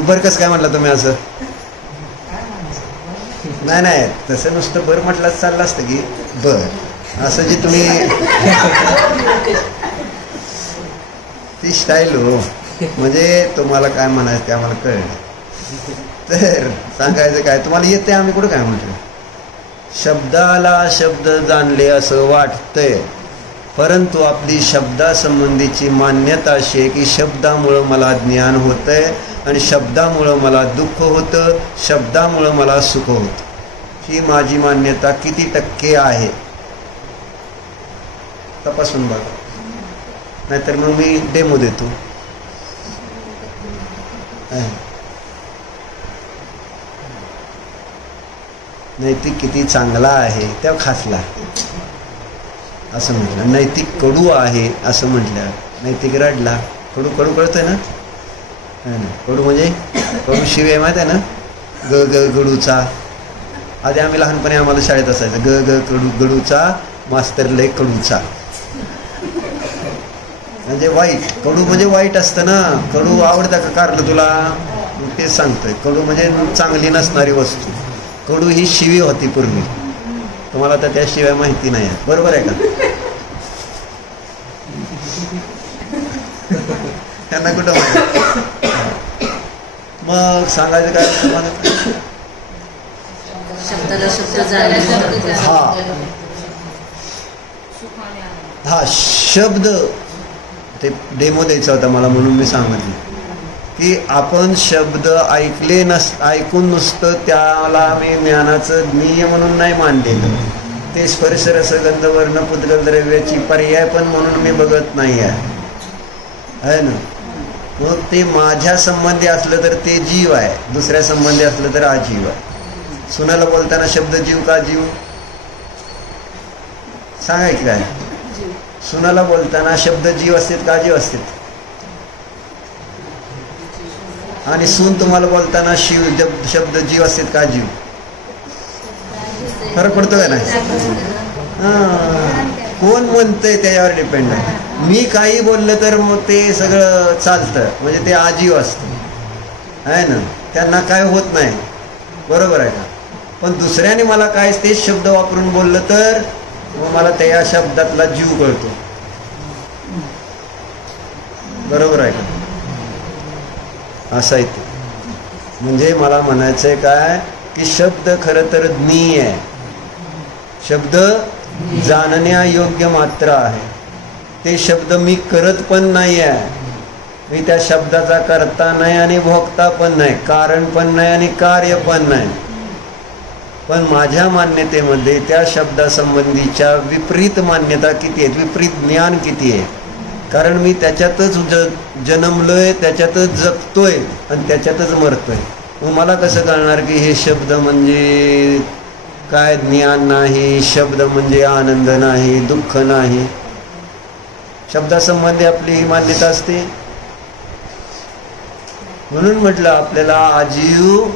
बर कसं काय म्हटलं तुम्ही असं? नाही, तसं नुसतं बर म्हटलं चाललं असतं की बर असं जे तुम्ही ती स्टाईल हो, म्हणजे तुम्हाला काय म्हणायचं ते आम्हाला कळलं. तर सांगायचं काय तुम्हाला येते, आम्ही कुठं काय म्हटलं. शब्दाला शब्द जाणले असं वाटतंय, परंतु आपली शब्दासंबंधीची मान्यता अशी आहे की शब्दामुळं मला ज्ञान होतंय आणि शब्दामुळं मला दुःख होतं, शब्दामुळं मला सुख होतं. ही माझी मान्यता किती टक्के आहे तपासून बघा, नाहीतर मग मी डेमो देतो. नैतिक किती चांगला आहे त्या खासला असं म्हटलं. नैतिक कडू आहे असं म्हटलं. नैतिक रडला. कडू कळतंय ना? कडू म्हणजे कडू शिवे माहिती आहे ना? ग ग गडूचा. आधी आम्ही लहानपणी आम्हाला शाळेत असायचं ग ग कडू गडूचा मास्तर लय कडूचा. म्हणजे वाईट. कडू म्हणजे वाईट असतं ना. कडू आवडतं का कारलं तुला? तेच सांगतोय. कडू म्हणजे चांगली नसणारी वस्तू. कडू ही शिवी होती पूर्वी. तुम्हाला तर त्या शिव्या माहिती नाही आहेत. बरोबर आहे का? त्यांना कुठं माहिती. मग सांगायचं काय तुम्हाला? हा शब्द ते डेमो द्यायचा होता मला म्हणून मी सांगितलं की आपण शब्द ऐकून नुसतं त्याला मी ज्ञानाचं ज्ञेय म्हणून नाही मानलेलं. ते स्पर्श रस गंध वर्ण पुद्गल द्रव्याची पर्याय पण म्हणून मी बघत नाही आहे ना. मग ते माझ्या संबंधी असलं तर ते जीव आहे, दुसऱ्या संबंधी असलं तर अजीव आहे. सुनाला बोलताना शब्द जीव का जीव सांगाय की काय? सुनाला बोलताना शब्द जीव असतात का जीव असतात? आणि सून तुम्हाला बोलताना शब्द जीव असतात का जीव? फरक पडतो का नाही? कोण म्हणतंय त्याच्यावर डिपेंड आहे. मी काही बोललं तर मग ते सगळं चालतं, म्हणजे ते आजीव असतं आहे ना. त्यांना काय होत नाही. बरोबर आहे का? पण दुसऱ्याने मला काय तेच शब्द वापरून बोललं तर मग मला त्या शब्दातला जीव कळतो. बरोबर आहे का? असं आहे ते. म्हणजे मला म्हणायचंय काय की शब्द खरं तर ज्ञेय आहे शब्द जाणण्यायोग्य मात्र आहे. ते शब्द मी करत पण नाही आहे, मी त्या शब्दाचा करता नाही आणि भोगता पण नाही, कारण पण नाही आणि कार्य पण नाही. पण माझ्या मान्यतेमध्ये त्या शब्दासंबंधीच्या विपरीत मान्यता किती आहेत, विपरीत ज्ञान किती आहे. कारण मी त्याच्यातच जन्मलोय, त्याच्यातच जगतोय आणि त्याच्यातच मरतोय. मग मला कसं कळणार की हे शब्द म्हणजे काय ज्ञान नाही, शब्द म्हणजे आनंद नाही, दुःख नाही. शब्दासंबंधी आपली ही मान्यता असते. म्हणून म्हटलं आपल्याला आजीव,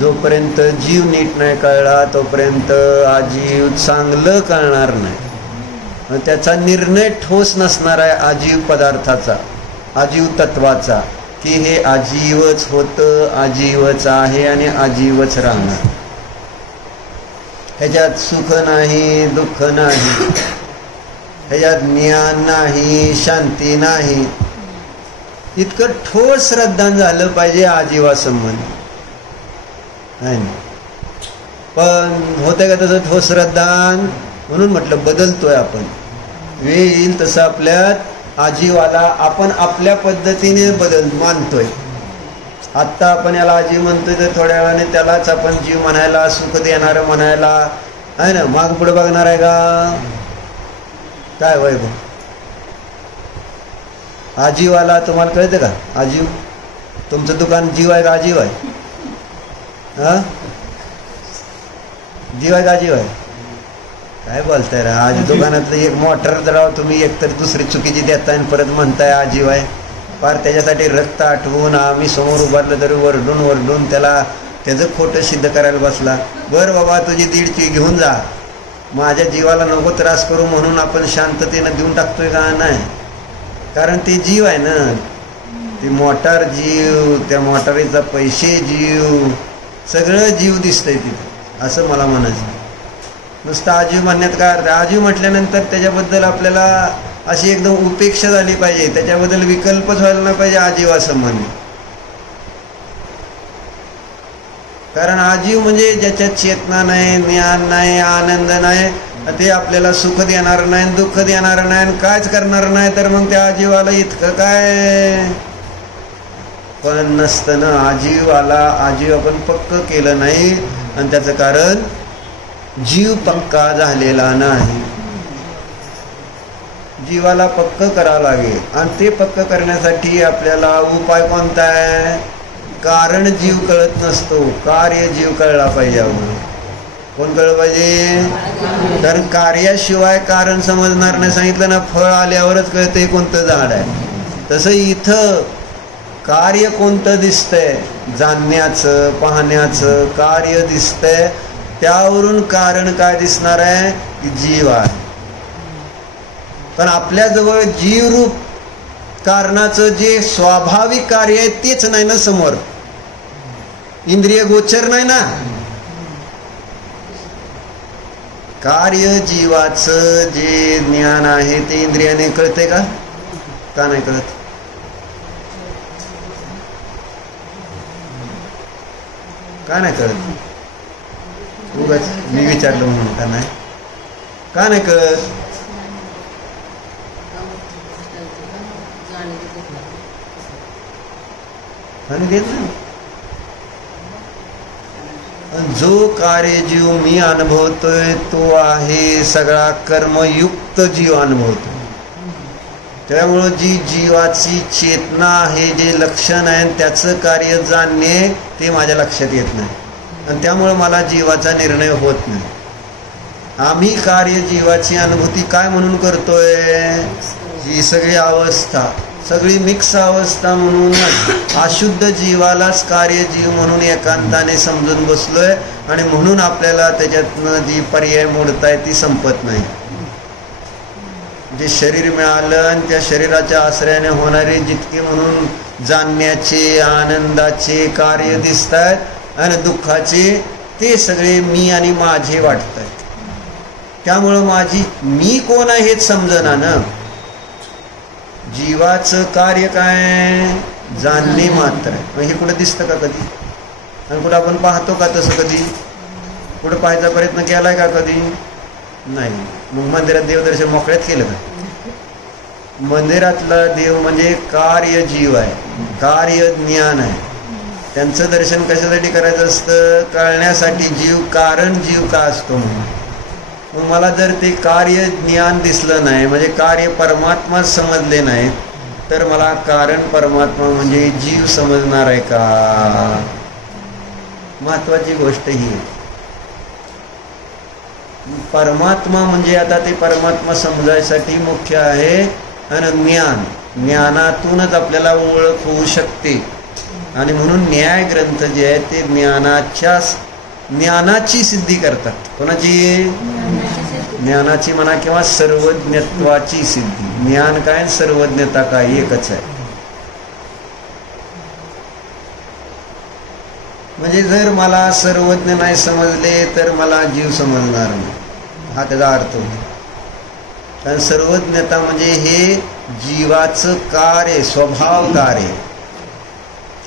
जोपर्यंत जीव नीट नाही कळला तोपर्यंत आजीव चांगलं कळणार नाही. त्याचा निर्णय ठोस नसणार आहे आजीव पदार्थाचा, आजीव तत्वाचा, की हे आजीवच होतं, आजीवच आहे आणि आजीवच राहणार. ह्याच्यात सुख नाही, दुःख नाही, ह्याच्यात ज्ञान नाही, शांती नाही. इतकं ठोस श्रद्धान झालं पाहिजे आजीवासंबंधी. पण होतंय का तसं ठोस श्रद्धान? म्हणून म्हटलं बदलतोय आपण. वेळ येईल तसं आपल्यात आजीवाला आपण आपल्या पद्धतीने बदल मानतोय. आत्ता आपण याला आजीव म्हणतोय तर थोड्या वेळाने त्यालाच आपण जीव म्हणायला, सुख देणारं म्हणायला आहे ना. माग पुढे बघणार आहे का? काय वैभव आजीवाला तुम्हाला कळतं का? आजीव तुमचं दुकान जीव आहे का आजीव आहे? हा, जीव आहे का आजीव आहे? काय बोलताय रा? आज दुकानातलं एक मोटर जराव तुम्ही एकतर दुसरी चुकीची देताय आणि परत म्हणताय आजीव आहे. फार त्याच्यासाठी रक्त आठवून आम्ही समोर उभारलं तरी वरडून वरडून त्याला त्याचं खोटं सिद्ध करायला बसला. बरं बाबा तुझी 1.5 घेऊन जा, माझ्या जीवाला नको त्रास करू म्हणून आपण शांततेनं देऊन टाकतोय का? नाही. कारण ते जीव आहे ना, ती मोटार जीव, त्या मोटारीचा पैसे जीव, सगळं जीव दिसतंय तिथं. असं मला म्हणायचं. नुसतं आजीव म्हणण्यात काय अर्थ? आजीव म्हटल्यानंतर त्याच्याबद्दल आपल्याला अशी एकदम उपेक्षा झाली पाहिजे, त्याच्याबद्दल विकल्पच व्हायला नाही पाहिजे आजीवासंबंधी. कारण आजीव म्हणजे ज्याच्यात चेतना नाही, ज्ञान नाही, आनंद नाही, ते आपल्याला सुख देणार नाही, दुःख देणार नाही, कायच करणार नाही. तर मग त्या आजीवाला इतकं काय पण नसतं ना. आजीवाला आजीव आपण पक्क केलं नाही आणि त्याचं कारण जीव पक्का झालेला नाही. जीवाला पक्क करावं लागेल आणि ते पक्क करण्यासाठी आपल्याला उपाय कोणता आहे? कारण जीव कळत नसतो, कार्य जीव कळला पाहिजे. कोण कळलं पाहिजे? कारण कार्याशिवाय कारण समजणार नाही. सांगितलं ना, फळ आल्यावरच कळतंय कोणतं झाड आहे. तसं इथं कार्य कोणतं दिसतंय, जाणण्याचं, पाहण्याचं कार्य दिसतंय, त्यावरून कारण काय दिसणार आहे? की जीव आहे. पण आपल्याजवळ जीवरूप कारणाचं जे स्वाभाविक कार्य आहे तेच नाही ना समोर. इंद्रिय गोचर नाही ना. कार्य जीवाचं जे ज्ञान आहे ते इंद्रियाने कळतंय का? का नाही कळत? का नाही कळत? उगाच मी विचारलं म्हणून का नाही? का नाही कळत? आणि देत नाही. जो कार्य जीव मी अनुभवतोय तो आहे सगळा कर्मयुक्त जीव अनुभवतो. त्यामुळं जी जीवाची चेतना आहे, जे लक्षण आहे, त्याचं कार्य जाणणे ते माझ्या लक्षात येत नाही आणि त्यामुळं मला जीवाचा निर्णय होत नाही. आम्ही कार्य जीवाची अनुभूती काय म्हणून करतोय? ही सगळी अवस्था, सगळी मिक्स अवस्था म्हणून अशुद्ध जीवालाच कार्य जीव म्हणून एकांताने समजून बसलोय आणि म्हणून आपल्याला त्याच्यातनं जी पर्याय मोडताय ती संपत नाही. जे शरीर मिळालं आणि त्या शरीराच्या आश्रयाने होणारे जितके म्हणून जाणण्याचे, आनंदाचे कार्य दिसत आहेत आणि दुःखाचे, ते सगळे मी आणि माझे वाटत आहेत. त्यामुळं माझी मी कोण आहे हेच समजना ना. जीवाचं कार्य काय? जाणणे मात्र आहे. मग हे कुठं दिसतं का कधी? आणि कुठं आपण पाहतो का तसं कधी? कुठं पाहायचा प्रयत्न केलाय का कधी? नाही. मग मंदिरात देवदर्शन मोकळ्यात केलं का? मंदिरातला देव म्हणजे कार्य जीव आहे, कार्य ज्ञान आहे. त्यांचं दर्शन कशासाठी करायचं असतं? कळण्यासाठी. जीव कारण जीव का असतो म्हणून. मग मला जर ते कार्य ज्ञान दिसलं नाही, म्हणजे कार्य परमात्मा समजले नाहीत, तर मला कारण परमात्मा म्हणजे जीव समजणार आहे का? महत्वाची गोष्ट ही आहे. परमात्मा म्हणजे आता ते परमात्मा समजायसाठी मुख्य आहे आणि ज्ञान. ज्ञानातूनच आपल्याला ओळख होऊ शकते. आणि म्हणून न्याय ग्रंथ जे आहे ते ज्ञानाची सिद्धी करतात. कोणाची? ज्ञानाची म्हणा किंवा सर्वज्ञत्वाची सिद्धी. ज्ञान काय, सर्वज्ञता काय एकच आहे. म्हणजे जर मला सर्वज्ञ नाही समजले तर मला जीव समजणार नाही, हा त्याचा अर्थ होतो. कारण सर्वज्ञता म्हणजे हे जीवाचं कार्य, स्वभाव कार्य.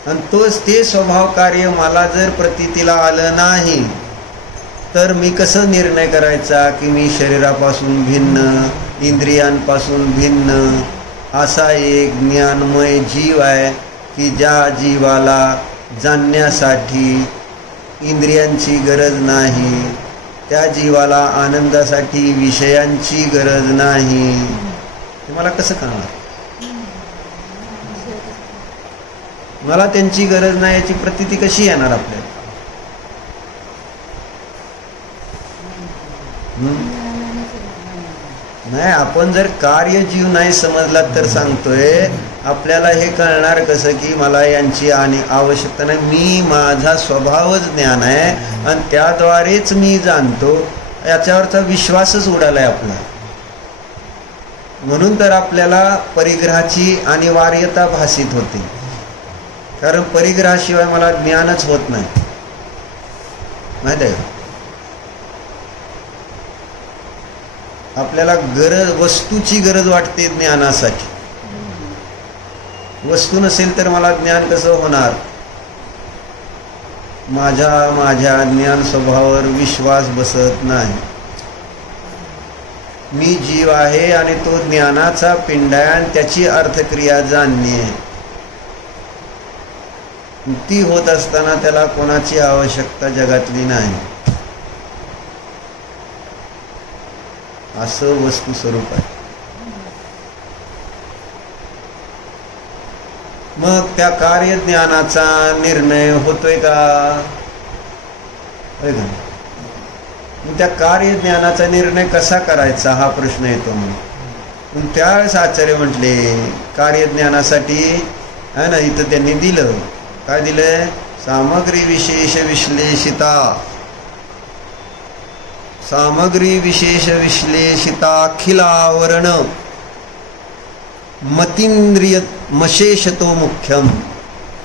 आणि तोच ते स्वभाव कार्य मला जर प्रतीतीला आलं नाही तर मी कसं निर्णय करायचा की मी शरीरापासून भिन्न, इंद्रियांपासून भिन्न असा एक ज्ञानमय जीव आहे की ज्या जीवाला जाणण्यासाठी इंद्रियांची गरज नाही, त्या जीवाला आनंदासाठी विषयांची गरज नाही. हे मला कसं कळणार? मला त्यांची गरज नाही याची प्रतीती कशी येणार आपल्याला? नाही, आपण जर कार्य जीव नाही समजला तर सांगतोय आपल्याला हे कळणार कसं की मला यांची आणि आवश्यकता नाही, मी माझा स्वभावच ज्ञान आहे आणि त्याद्वारेच मी जाणतो, याच्यावरचा विश्वासच उडालाय आपला. म्हणून तर आपल्याला परिग्रहाची अनिवार्यता भासित होते. कारण परिग्रहाशिवाय मला ज्ञानच होत नाही, माहित आहे. आपल्याला वस्तूची गरज वाटते ज्ञानासाठी. वस्तू नसेल तर मला ज्ञान कसं होणार? माझ्या ज्ञान स्वभावावर विश्वास बसत नाही. मी जीव आहे आणि तो ज्ञानाचा पिंड आहे आणि त्याची अर्थक्रिया जाणणे, ती होत असताना त्याला कोणाची आवश्यकता जगातली नाही, असं वस्तू स्वरूप आहे. मग त्या कार्य ज्ञानाचा निर्णय होतोय का? मग त्या कार्य ज्ञानाचा निर्णय कसा करायचा हा प्रश्न येतो. मग त्यावेळेस आचार्य म्हटले कार्यज्ञानासाठी आहे ना, इथं त्यांनी दिलं काय दिलंय? सामग्री विशेष विश्लेषिता, सामग्री विशेष विश्लेषिता अखिलावरण मतींद्रिय मशेषतो मुख्यम,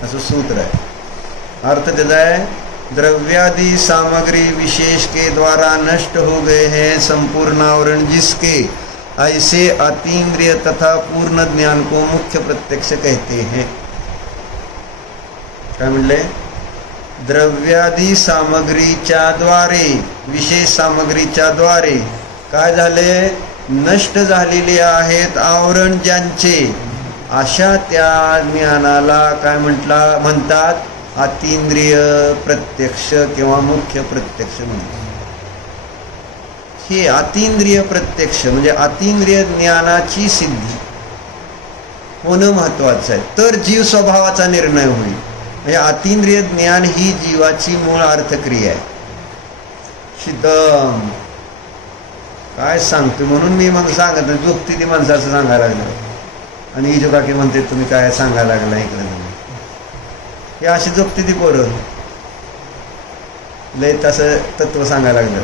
असं सूत्र आहे. अर्थ त्याचा आहे, द्रव्यादि सामग्री विशेष के द्वारा नष्ट हो गए हैं संपूर्ण आवरण जिसके, ऐसे अतीन्द्रिय तथा पूर्ण ज्ञान को मुख्य प्रत्यक्ष कहते हैं. काय म्हणले? द्रव्यादि सामग्रीच्या द्वारे, विशेष सामग्रीच्या द्वारे काय झाले? नष्ट झालेले आहेत आवरण ज्यांचे, अशा त्या ज्ञानाला काय म्हणतात? अतींद्रिय प्रत्यक्ष किंवा मुख्य प्रत्यक्ष म्हणतात. हे अतींद्रिय प्रत्यक्ष म्हणजे अतींद्रिय ज्ञानाची सिद्धी होणं महत्वाचं आहे, तर जीव स्वभावाचा निर्णय होईल. म्हणजे अतींद्रिय ज्ञान ही जीवाची मूळ अर्थक्रिया आहे. सिद्धम काय सांगतो म्हणून मी मग सांगत नाही, जुक्ती ती माणसाचं सांगायला लागलं. आणि ही जो काकी म्हणते तुम्ही काय सांगायला लागला इकडे, तुम्ही हे अशी जुक्ती ती पोरं लय तसं तत्व सांगायला लागलं.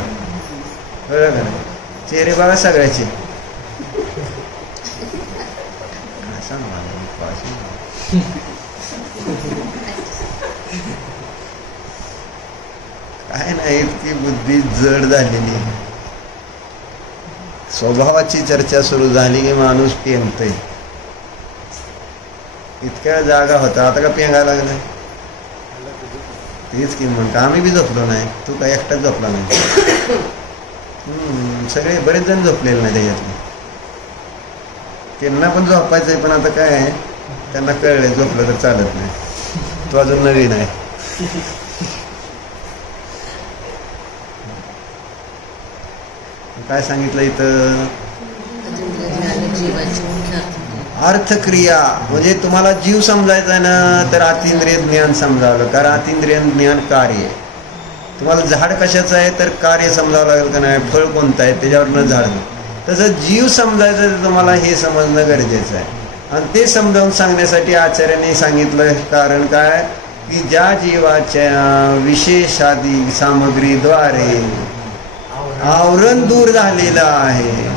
बरं का? चेहरे बघा सगळ्याचे, काय सांगा काय नाही, इतकी बुद्धी जड झालेली. स्वभावाची चर्चा सुरू झाली की माणूस पेंगतय. इतक्या जागा होता, आता का पेंगायला लागलाय? तेच की म्हणतो आम्ही बी झोपलो नाही, तू काय एकटाच झोपला नाही. सगळे बरेच जण झोपलेले नाही त्याच्यातले. त्यांना पण झोपायचंय, पण आता काय आहे, त्यांना कळलंय झोपलं तर चालत नाही. तो अजून नवीन आहे. काय सांगितलं इथं? अर्थक्रिया म्हणजे तुम्हाला जीव समजायचा आहे ना, तर अतिंद्रिय ज्ञान समजावं. कारण अतिंद्रिय ज्ञान कार्य आहे. तुम्हाला झाड कशाचं आहे तर कार्य समजावं लागेल का नाही, फळ कोणतं आहे त्याच्यावरनं झाड. तसं जीव समजायचं तर तुम्हाला हे समजणं गरजेचं आहे. आणि ते समजावून सांगण्यासाठी आचार्याने सांगितलं. कारण काय की ज्या जीवाच्या विशेषादी सामग्रीद्वारे आवरण दूर झालेलं आहे,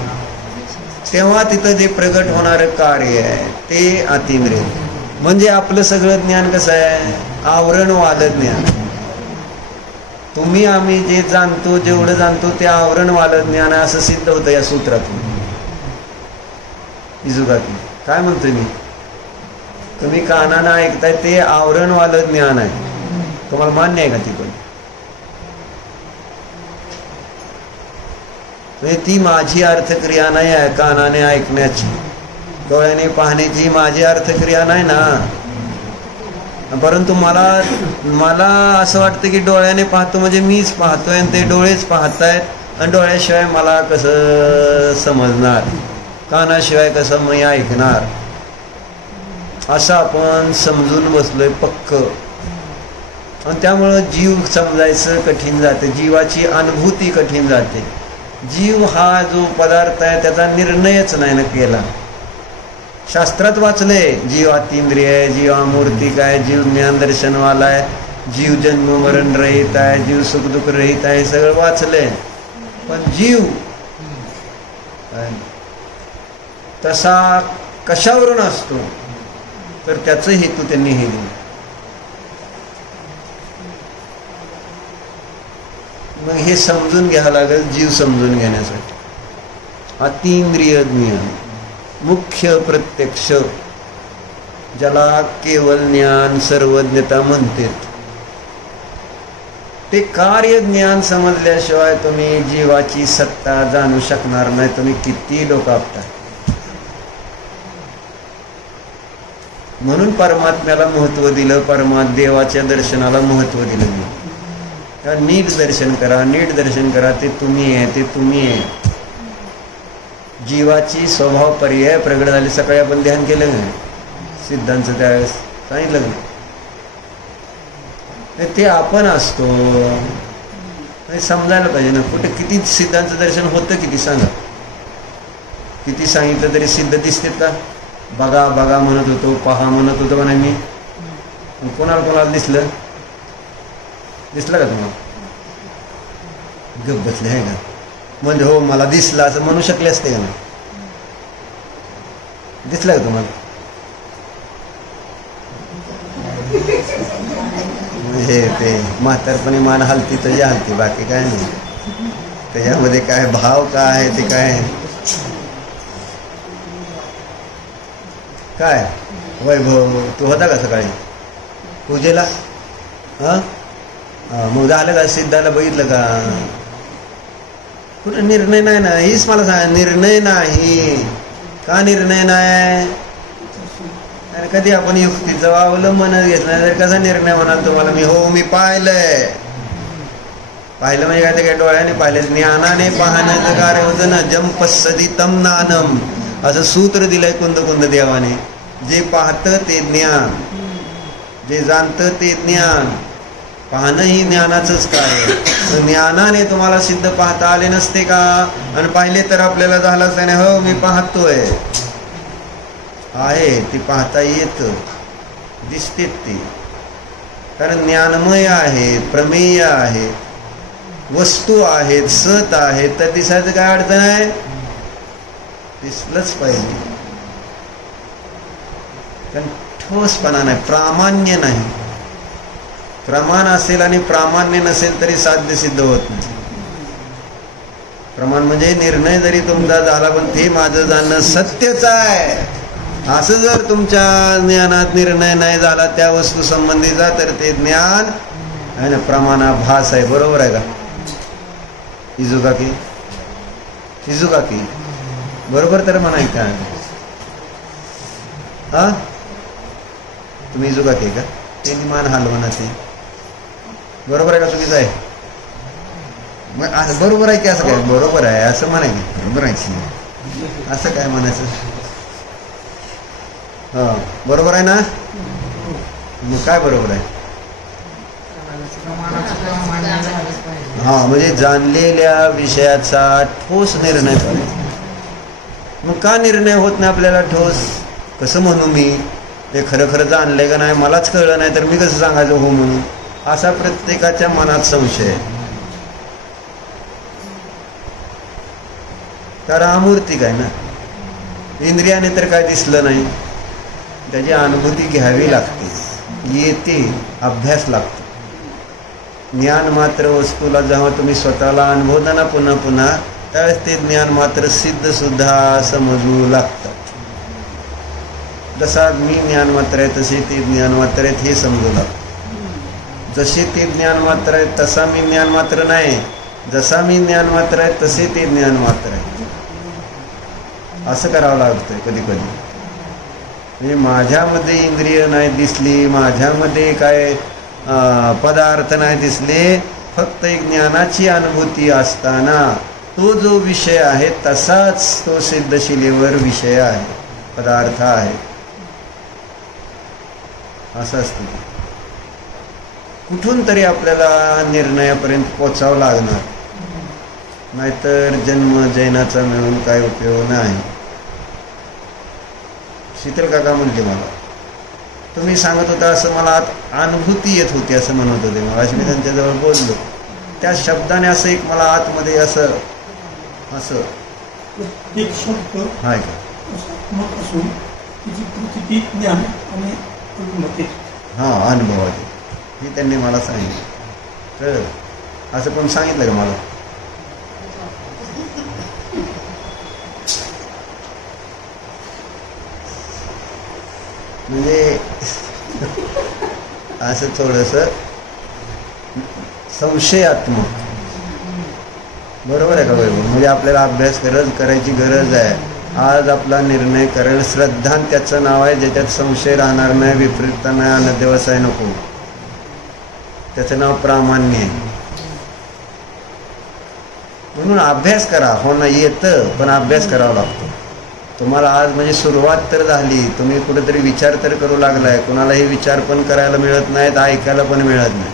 तेव्हा तिथं जे प्रगट होणारं कार्य आहे ते अतिंद्रिय. म्हणजे आपलं सगळं ज्ञान कसं आहे, आवरणवाद ज्ञान. तुम्ही आम्ही जे जाणतो, जेवढं जाणतो ते आवरणवाद ज्ञान आहे असं सिद्ध होतं या सूत्रातून. इजुगाती काय म्हणतोय मी? तुम्ही कानानं ऐकताय ते आवरणवाद ज्ञान आहे. तुम्हाला मान्य आहे का ती? पण ती माझी अर्थक्रिया नाही आहे. कानाने ऐकण्याची, डोळ्याने पाहण्याची माझी अर्थक्रिया नाही ना. परंतु मला असं वाटतं की डोळ्याने पाहतो म्हणजे मीच पाहतोय आणि ते डोळेच पाहतायत. आणि डोळ्याशिवाय मला कसं समजणार, कानाशिवाय कसं मी ऐकणार, असं आपण समजून बसलोय पक्क. आणि त्यामुळं जीव समजायचं कठीण जाते, जीवाची अनुभूती कठीण जाते. जीव हा जो पदार्थ आहे त्याचा निर्णयच नाही ना केला. शास्त्रात वाचले जीव अतिंद्रिय आहे, जीव अमूर्तिक आहे, जीव ज्ञान दर्शनवाला आहे, जीव जन्म मरण रहित आहे, जीव सुखदुःख रहित आहे, सगळं वाचले. पण जीव तसा कशावरून असतो तर त्याचं हेतू त्यांनी हे दिलं. मग हे समजून घ्यावं लागेल. जीव समजून घेण्यासाठी अतींद्रिय ज्ञान, मुख्य प्रत्यक्ष, ज्याला केवळ ज्ञान सर्वज्ञता म्हणते, ते कार्य ज्ञान समजल्याशिवाय तुम्ही जीवाची सत्ता जाणू शकणार नाही. तुम्ही किती डोकावता. म्हणून परमात्म्याला महत्व दिलं, देवाच्या दर्शनाला महत्व दिलं. नीट दर्शन करा, नीट दर्शन करा. ते तुम्ही आहे, ते तुम्ही आहे. जीवाची स्वभाव पर्याय प्रगट झाली. सकाळी आपण ध्यान केलं नाही सिद्धांचं, त्यावेळेस सांगितलं नाही ते आपण असतो. समजायला पाहिजे ना. कुठे किती सिद्धांचं दर्शन होतं, किती सांगा. किती सांगितलं तरी सिद्ध दिसतात का? बघा बघा म्हणत होतो, पहा म्हणत होतो का नाही मी? कोणाला दिसलं का तुम्हाला? गप बसले आहे का? म्हणजे हो मला दिसलं असं म्हणू शकले असते का? नाही दिसलं का तुम्हाला? हे ते म्हातारपणी मान हलती तर हलती, बाकी काय नाही. त्याच्यामध्ये काय भाव काय आहे ते काय काय वैभव. तू होता का सकाळी पूजेला? मग झालं का? सिद्धाला बघितलं का? कुठं निर्णय नाही ना. हीच मला सांग, निर्णय नाही का? निर्णय नाही. आणि कधी आपण युक्तीचं अवलंबन घेतलं तर कसा निर्णय म्हणाल तुम्हाला? मी पाहिलंय. पाहिलं म्हणजे काय? ते काय डोळ्याने पाहिले, ज्ञानाने पाहण्याचं कार्य होतं ना. जम पश्यति तम नानम असं सूत्र दिलंय कुंद देवाने. जे पाहतं ते ज्ञान, जे जाणतं ते ज्ञान. पाहणं ही ज्ञानाचंच कार्य. ज्ञानाने तुम्हाला सिद्ध पाहता आले नसते का? आणि पाहिले तर आपल्याला झालंच नाही. हो मी पाहतोय आहे, ते पाहता येतं, दिसते ते. कारण ज्ञानमय आहे, प्रमेय आहे, वस्तू आहेत, सत आहेत, तर दिसायचं काय अडचण आहे? दिसलंच पाहिजे. कारण ठोसपणा नाही, प्रामाण्य नाही. प्रमाण असेल आणि प्रामाण्य नसेल तरी साध्य सिद्ध होत नाही. प्रमाण म्हणजे निर्णय जरी तुमचा झाला पण ते माझं जाणणं सत्यच आहे असं जर तुमच्या ज्ञानात निर्णय नाही झाला त्या वस्तू संबंधीचा, तर ते ज्ञान आहे ना प्रमाणाभास आहे. बरोबर आहे का? इजुका की शिजुका की बरोबर तर म्हणाय का? हा तुम्ही इजुका की का? त्यांनी मान हलवणं ते बरोबर आहे का चुकीचं आहे? मग बरोबर आहे की असं काय? बरोबर आहे असं म्हणायचं. बरोबर आहे की असं काय म्हणायचं? हा बरोबर आहे ना? मग काय बरोबर आहे? हा म्हणजे जाणलेल्या विषयाचा ठोस निर्णय करायचा. मग का निर्णय होत नाही आपल्याला ठोस? कसं म्हणू मी ते खरं खरं जाणलंय का नाही मलाच कळलं नाही तर मी कसं सांगायचं हो म्हणून? असा प्रत्येकाच्या मनात संशय आहे. कारण अमूर्तिक आहे ना. इंद्रियाने तर काय दिसलं नाही, त्याची अनुभूती घ्यावी लागते, येते, अभ्यास लागतो. ज्ञान मात्र वस्तूला जेव्हा तुम्ही स्वतःला अनुभवता ना पुन्हा पुन्हा त्यावेळेस ते ज्ञान मात्र सिद्ध सुद्धा समजू लागतात. जसा मी ज्ञान मात्र आहे तसे ते ज्ञान मात्र आहेत हे समजू लागतं. जसे ते ज्ञान मात्र आहे तसा मी ज्ञान मात्र नाही, जसा मी ज्ञान मात्र आहे तसे ते ज्ञान मात्र आहे. असं करावं लागतंय कधी कधी. म्हणजे माझ्यामध्ये इंद्रिय नाही दिसली, माझ्यामध्ये काय पदार्थ नाही दिसले, फक्त एक ज्ञानाची अनुभूती असताना तो जो विषय आहे तसाच तो सिद्धशिलेवर विषय आहे, पदार्थ आहे. असं असतं. कुठून तरी आपल्याला निर्णयापर्यंत पोचावं लागणार, नाहीतर जन्म जैनाचा मिळून काय उपयोग नाही. शीतल काका म्हणते मला, तुम्ही सांगत होता असं मला अनुभूती येत होती असं म्हणत होते. मला अशी मी त्यांच्याजवळ बोललो, त्या शब्दाने असं एक मला आतमध्ये असं असं एक शब्द आहे का असून तिची प्रचिती ज्ञान आणि हा अनुभवाचे हे त्यांनी मला सांगितलं. कळलं? असं पण सांगितलं का मला? म्हणजे असं थोडंसं संशयात्मक. बरोबर आहे का वैभव? म्हणजे आपल्याला अभ्यास करायची गरज आहे. आज आपला निर्णय करायला श्रद्धा त्याचं नाव आहे ज्याच्यात संशय राहणार नाही, विपरीतता नाही, अनध्यवसाय नको. त्याचं नाव प्रामाण्य आहे. म्हणून अभ्यास करा. हो ना, येतं पण अभ्यास करावा लागतो. तुम्हाला आज म्हणजे सुरुवात तर झाली, तुम्ही कुठेतरी विचार तर करू लागलाय. कोणालाही विचार पण करायला मिळत नाहीत, ऐकायला पण मिळत नाही.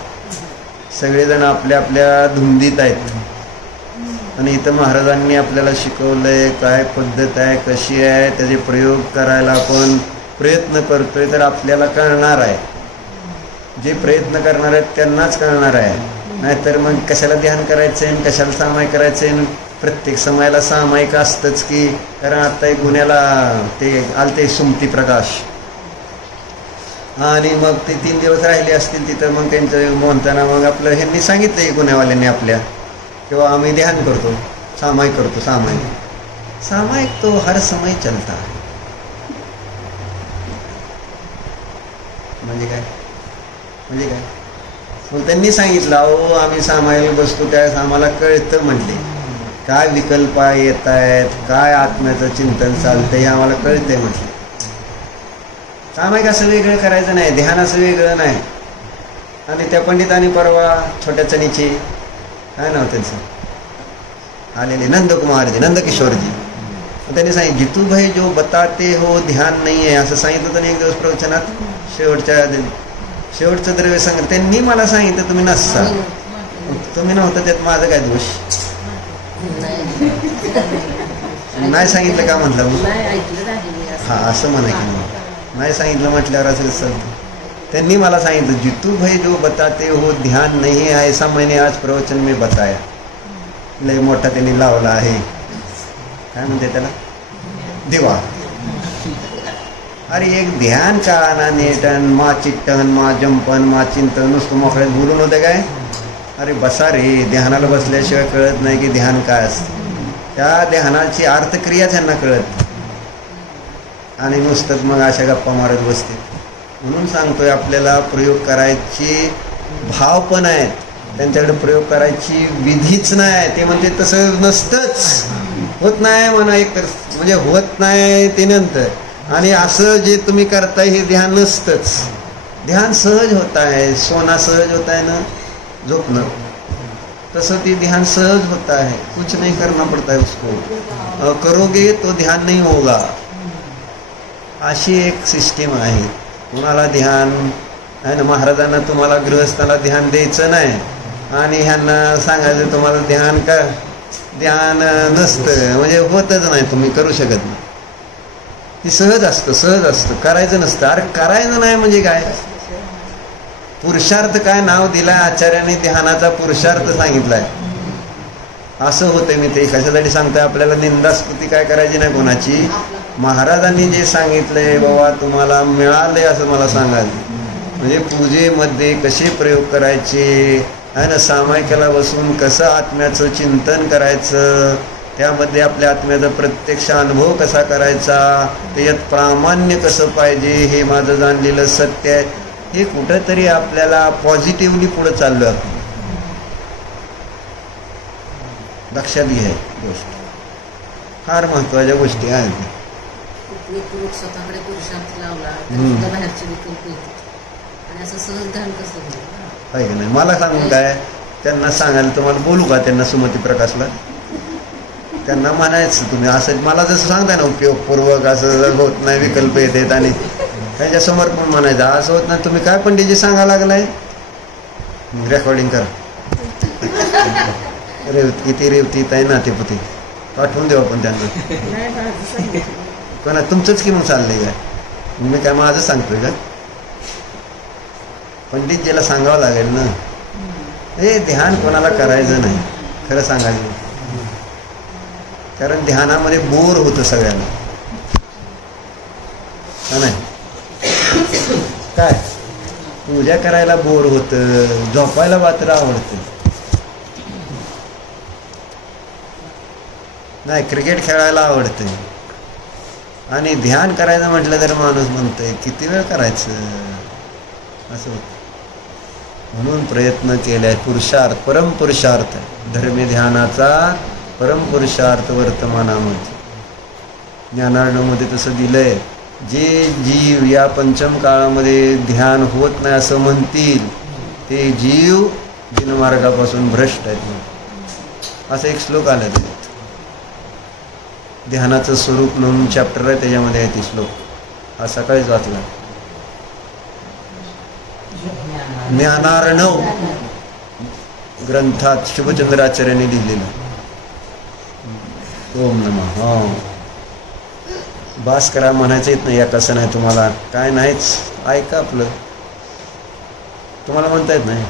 सगळेजण आपल्या आपल्या धुंदीत आहेत. आणि इथं महाराजांनी आपल्याला शिकवलंय काय पद्धत आहे, कशी आहे, त्याचे प्रयोग करायला आपण प्रयत्न करतोय तर आपल्याला कळणार आहे. जे प्रयत्न करणार आहेत त्यांनाच कळणार आहे. नाहीतर मग कशाला ध्यान करायचं आहे, कशाला सामायिक करायचं आहे. प्रत्येक समायाला सामायिक असतंच की. कारण आता एक गुन्ह्याला ते आलते सुमती प्रकाश, आणि मग ते 3 दिवस राहिले असतील तिथं. मग त्यांचं म्हणताना मग आपलं ह्यांनी सांगितलं गुन्ह्यावाल्यांनी आपल्या, किंवा आम्ही ध्यान करतो, सामायिक करतो. सामायिक तो हर समय चलता है. म्हणजे काय मग त्यांनी सांगितलं, अहो आम्ही सामायिक बसतो त्यावेळेस आम्हाला कळतं म्हटले, काय विकल्प येत आहेत, काय आत्म्याचं चिंतन चालतंय हे आम्हाला कळतंय म्हटले. सामायिक असं वेगळं करायचं नाही, ध्यान असं वेगळं नाही. आणि त्या पंडितांनी परवा छोट्या चणीचे काय नाव त्यांचं आलेले नंदकुमारजी, नंदकिशोरजी, त्यांनी सांगितलं जितू भाई जो बताते हो ध्यान नाही आहे असं सांगितलं होतं. एक दिवस प्रवचनात शेवटचं द्रव्य सांगितलं. त्यांनी मला सांगितलं तुम्ही नसता, तुम्ही नव्हतं त्यात माझं काय दोष? नाही सांगितलं का म्हटलं मग? हा असं म्हणा की नाही सांगितलं म्हटल्यावर असं त्यांनी मला सांगितलं जितू भाई जो बताते हो ध्यान नहीं है ऐसा मैंने आज प्रवचन में बताया. लय मोठा त्यांनी लावला आहे, काय म्हणते त्याला, दिवा. अरे एक ध्यान का ना नेटन मा चिट्टन मा जंपन मा चिंतन नुसतं मोकळ्यात बोलून होतं काय? अरे बसा रे, ध्यानाला बसल्याशिवाय कळत नाही की ध्यान काय असतं. त्या ध्यानाची अर्थक्रिया त्यांना कळत आणि नुसतंच मग अशा गप्पा मारत बसते. म्हणून सांगतोय आपल्याला प्रयोग करायची भाव पण आहेत, त्यांच्याकडे प्रयोग करायची विधीच नाही. ते म्हणते तसं नसतंच, होत नाही म्हणा एक तर, म्हणजे होत नाही ते नंतर. आणि असं जे तुम्ही करताय हे ध्यान नसतंच. ध्यान सहज होत आहे, सोना सहज होता है ना झोपणं, तसं ते ध्यान सहज होता है, कुछ नहीं करना पड़ता है उसको. करोगे तो ध्यान नहीं होगा, अशी एक सिस्टीम आहे. कुणाला ध्यान आहे ना, महाराजांना तुम्हाला गृहस्थाला ध्यान द्यायचं नाही आणि ह्यांना सांगायचं तुम्हाला ध्यान का ध्यान नसतं, म्हणजे होतच नाही, तुम्ही करू शकत नाही. ती सहज असतं, सहज असतं, करायचं नसतं. अरे करायचं नाही म्हणजे काय, पुरुषार्थ काय नाव दिलाय आचार्याने, ध्यानाचा पुरुषार्थ सांगितलाय. असं होतंय. मी ते कशासाठी सांगतोय, आपल्याला निंदास्तुती काय करायची नाही कोणाची. महाराजांनी जे सांगितलंय बाबा तुम्हाला मिळालंय असं मला सांगायचं. म्हणजे पूजेमध्ये कसे प्रयोग करायचे आहे ना, सामायिकाला बसून कसं आत्म्याचं चिंतन करायचं, त्यामध्ये आपल्या आत्म्याचा प्रत्यक्ष अनुभव कसा करायचा, त्याच्यात प्रामाण्य कसं पाहिजे, हे माझं जाणलेलं सत्य आहे. हे कुठंतरी आपल्याला पॉझिटिव्हली पुढं चाललो आपण. लक्षात घ्या गोष्ट, फार महत्वाच्या गोष्टी आहेत. स्वतःकडे पुरुषार्थ लावला तर बाहेरचे विकल्प येतात आणि असं सहज ध्यान कसं होईल आहे का नाही. मला सांगून काय त्यांना सांगायला, तुम्हाला बोलू का त्यांना, सुमती प्रकाशला त्यांना म्हणायचं तुम्ही असं मला जसं सांगताय ना उपयोगपूर्वक, असं होत नाही विकल्प येतात आणि त्याच्यासमोर पण म्हणायचं असं होत नाही. तुम्ही काय पंडितजी सांगायला लागलाय, रेकॉर्डिंग करा. किती रेवतीत आहे ना ते पुती पाठवून देऊ आपण त्यांना. कोणा तुमचंच की मग चाललंय काय, मी काय माझं सांगतोय का, पंडितजीला सांगावं लागेल ना. हे ध्यान कोणाला करायचं नाही खरं सांगायचं, कारण ध्यानामध्ये बोर होतं सगळ्यांना. नाही काय पूजा करायला बोर होतं, झोपायला मात्र आवडतं. नाही क्रिकेट खेळायला आवडतं, आणि ध्यान करायचं म्हटलं तर माणूस म्हणतोय किती वेळ करायचं असं होतं. म्हणून प्रयत्न केलाय. पुरुषार्थ, परमपुरुषार्थ, धर्मी ध्यानाचा परमपुरुषार्थ वर्तमानामध्ये. ज्ञानार्णवमध्ये तसं दिलंय. जे जीव या पंचम काळामध्ये ध्यान होत नाही असं म्हणतील ते जीव दिनमार्गापासून भ्रष्ट आहेत. असं एक श्लोक आला त्याच्यात. ध्यानाचं स्वरूप म्हणून चॅप्टर आहे, त्याच्यामध्ये आहे ती श्लोक. हा सकाळीच वाचला. ज्ञानार्णव ग्रंथात शुभचंद्राचार्यांनी लिहिलेलं. ओम नमः. हा बास करा म्हणायचं येत नाही या, कसं नाही तुम्हाला काय नाहीच, ऐका आपलं, तुम्हाला म्हणता येत नाही.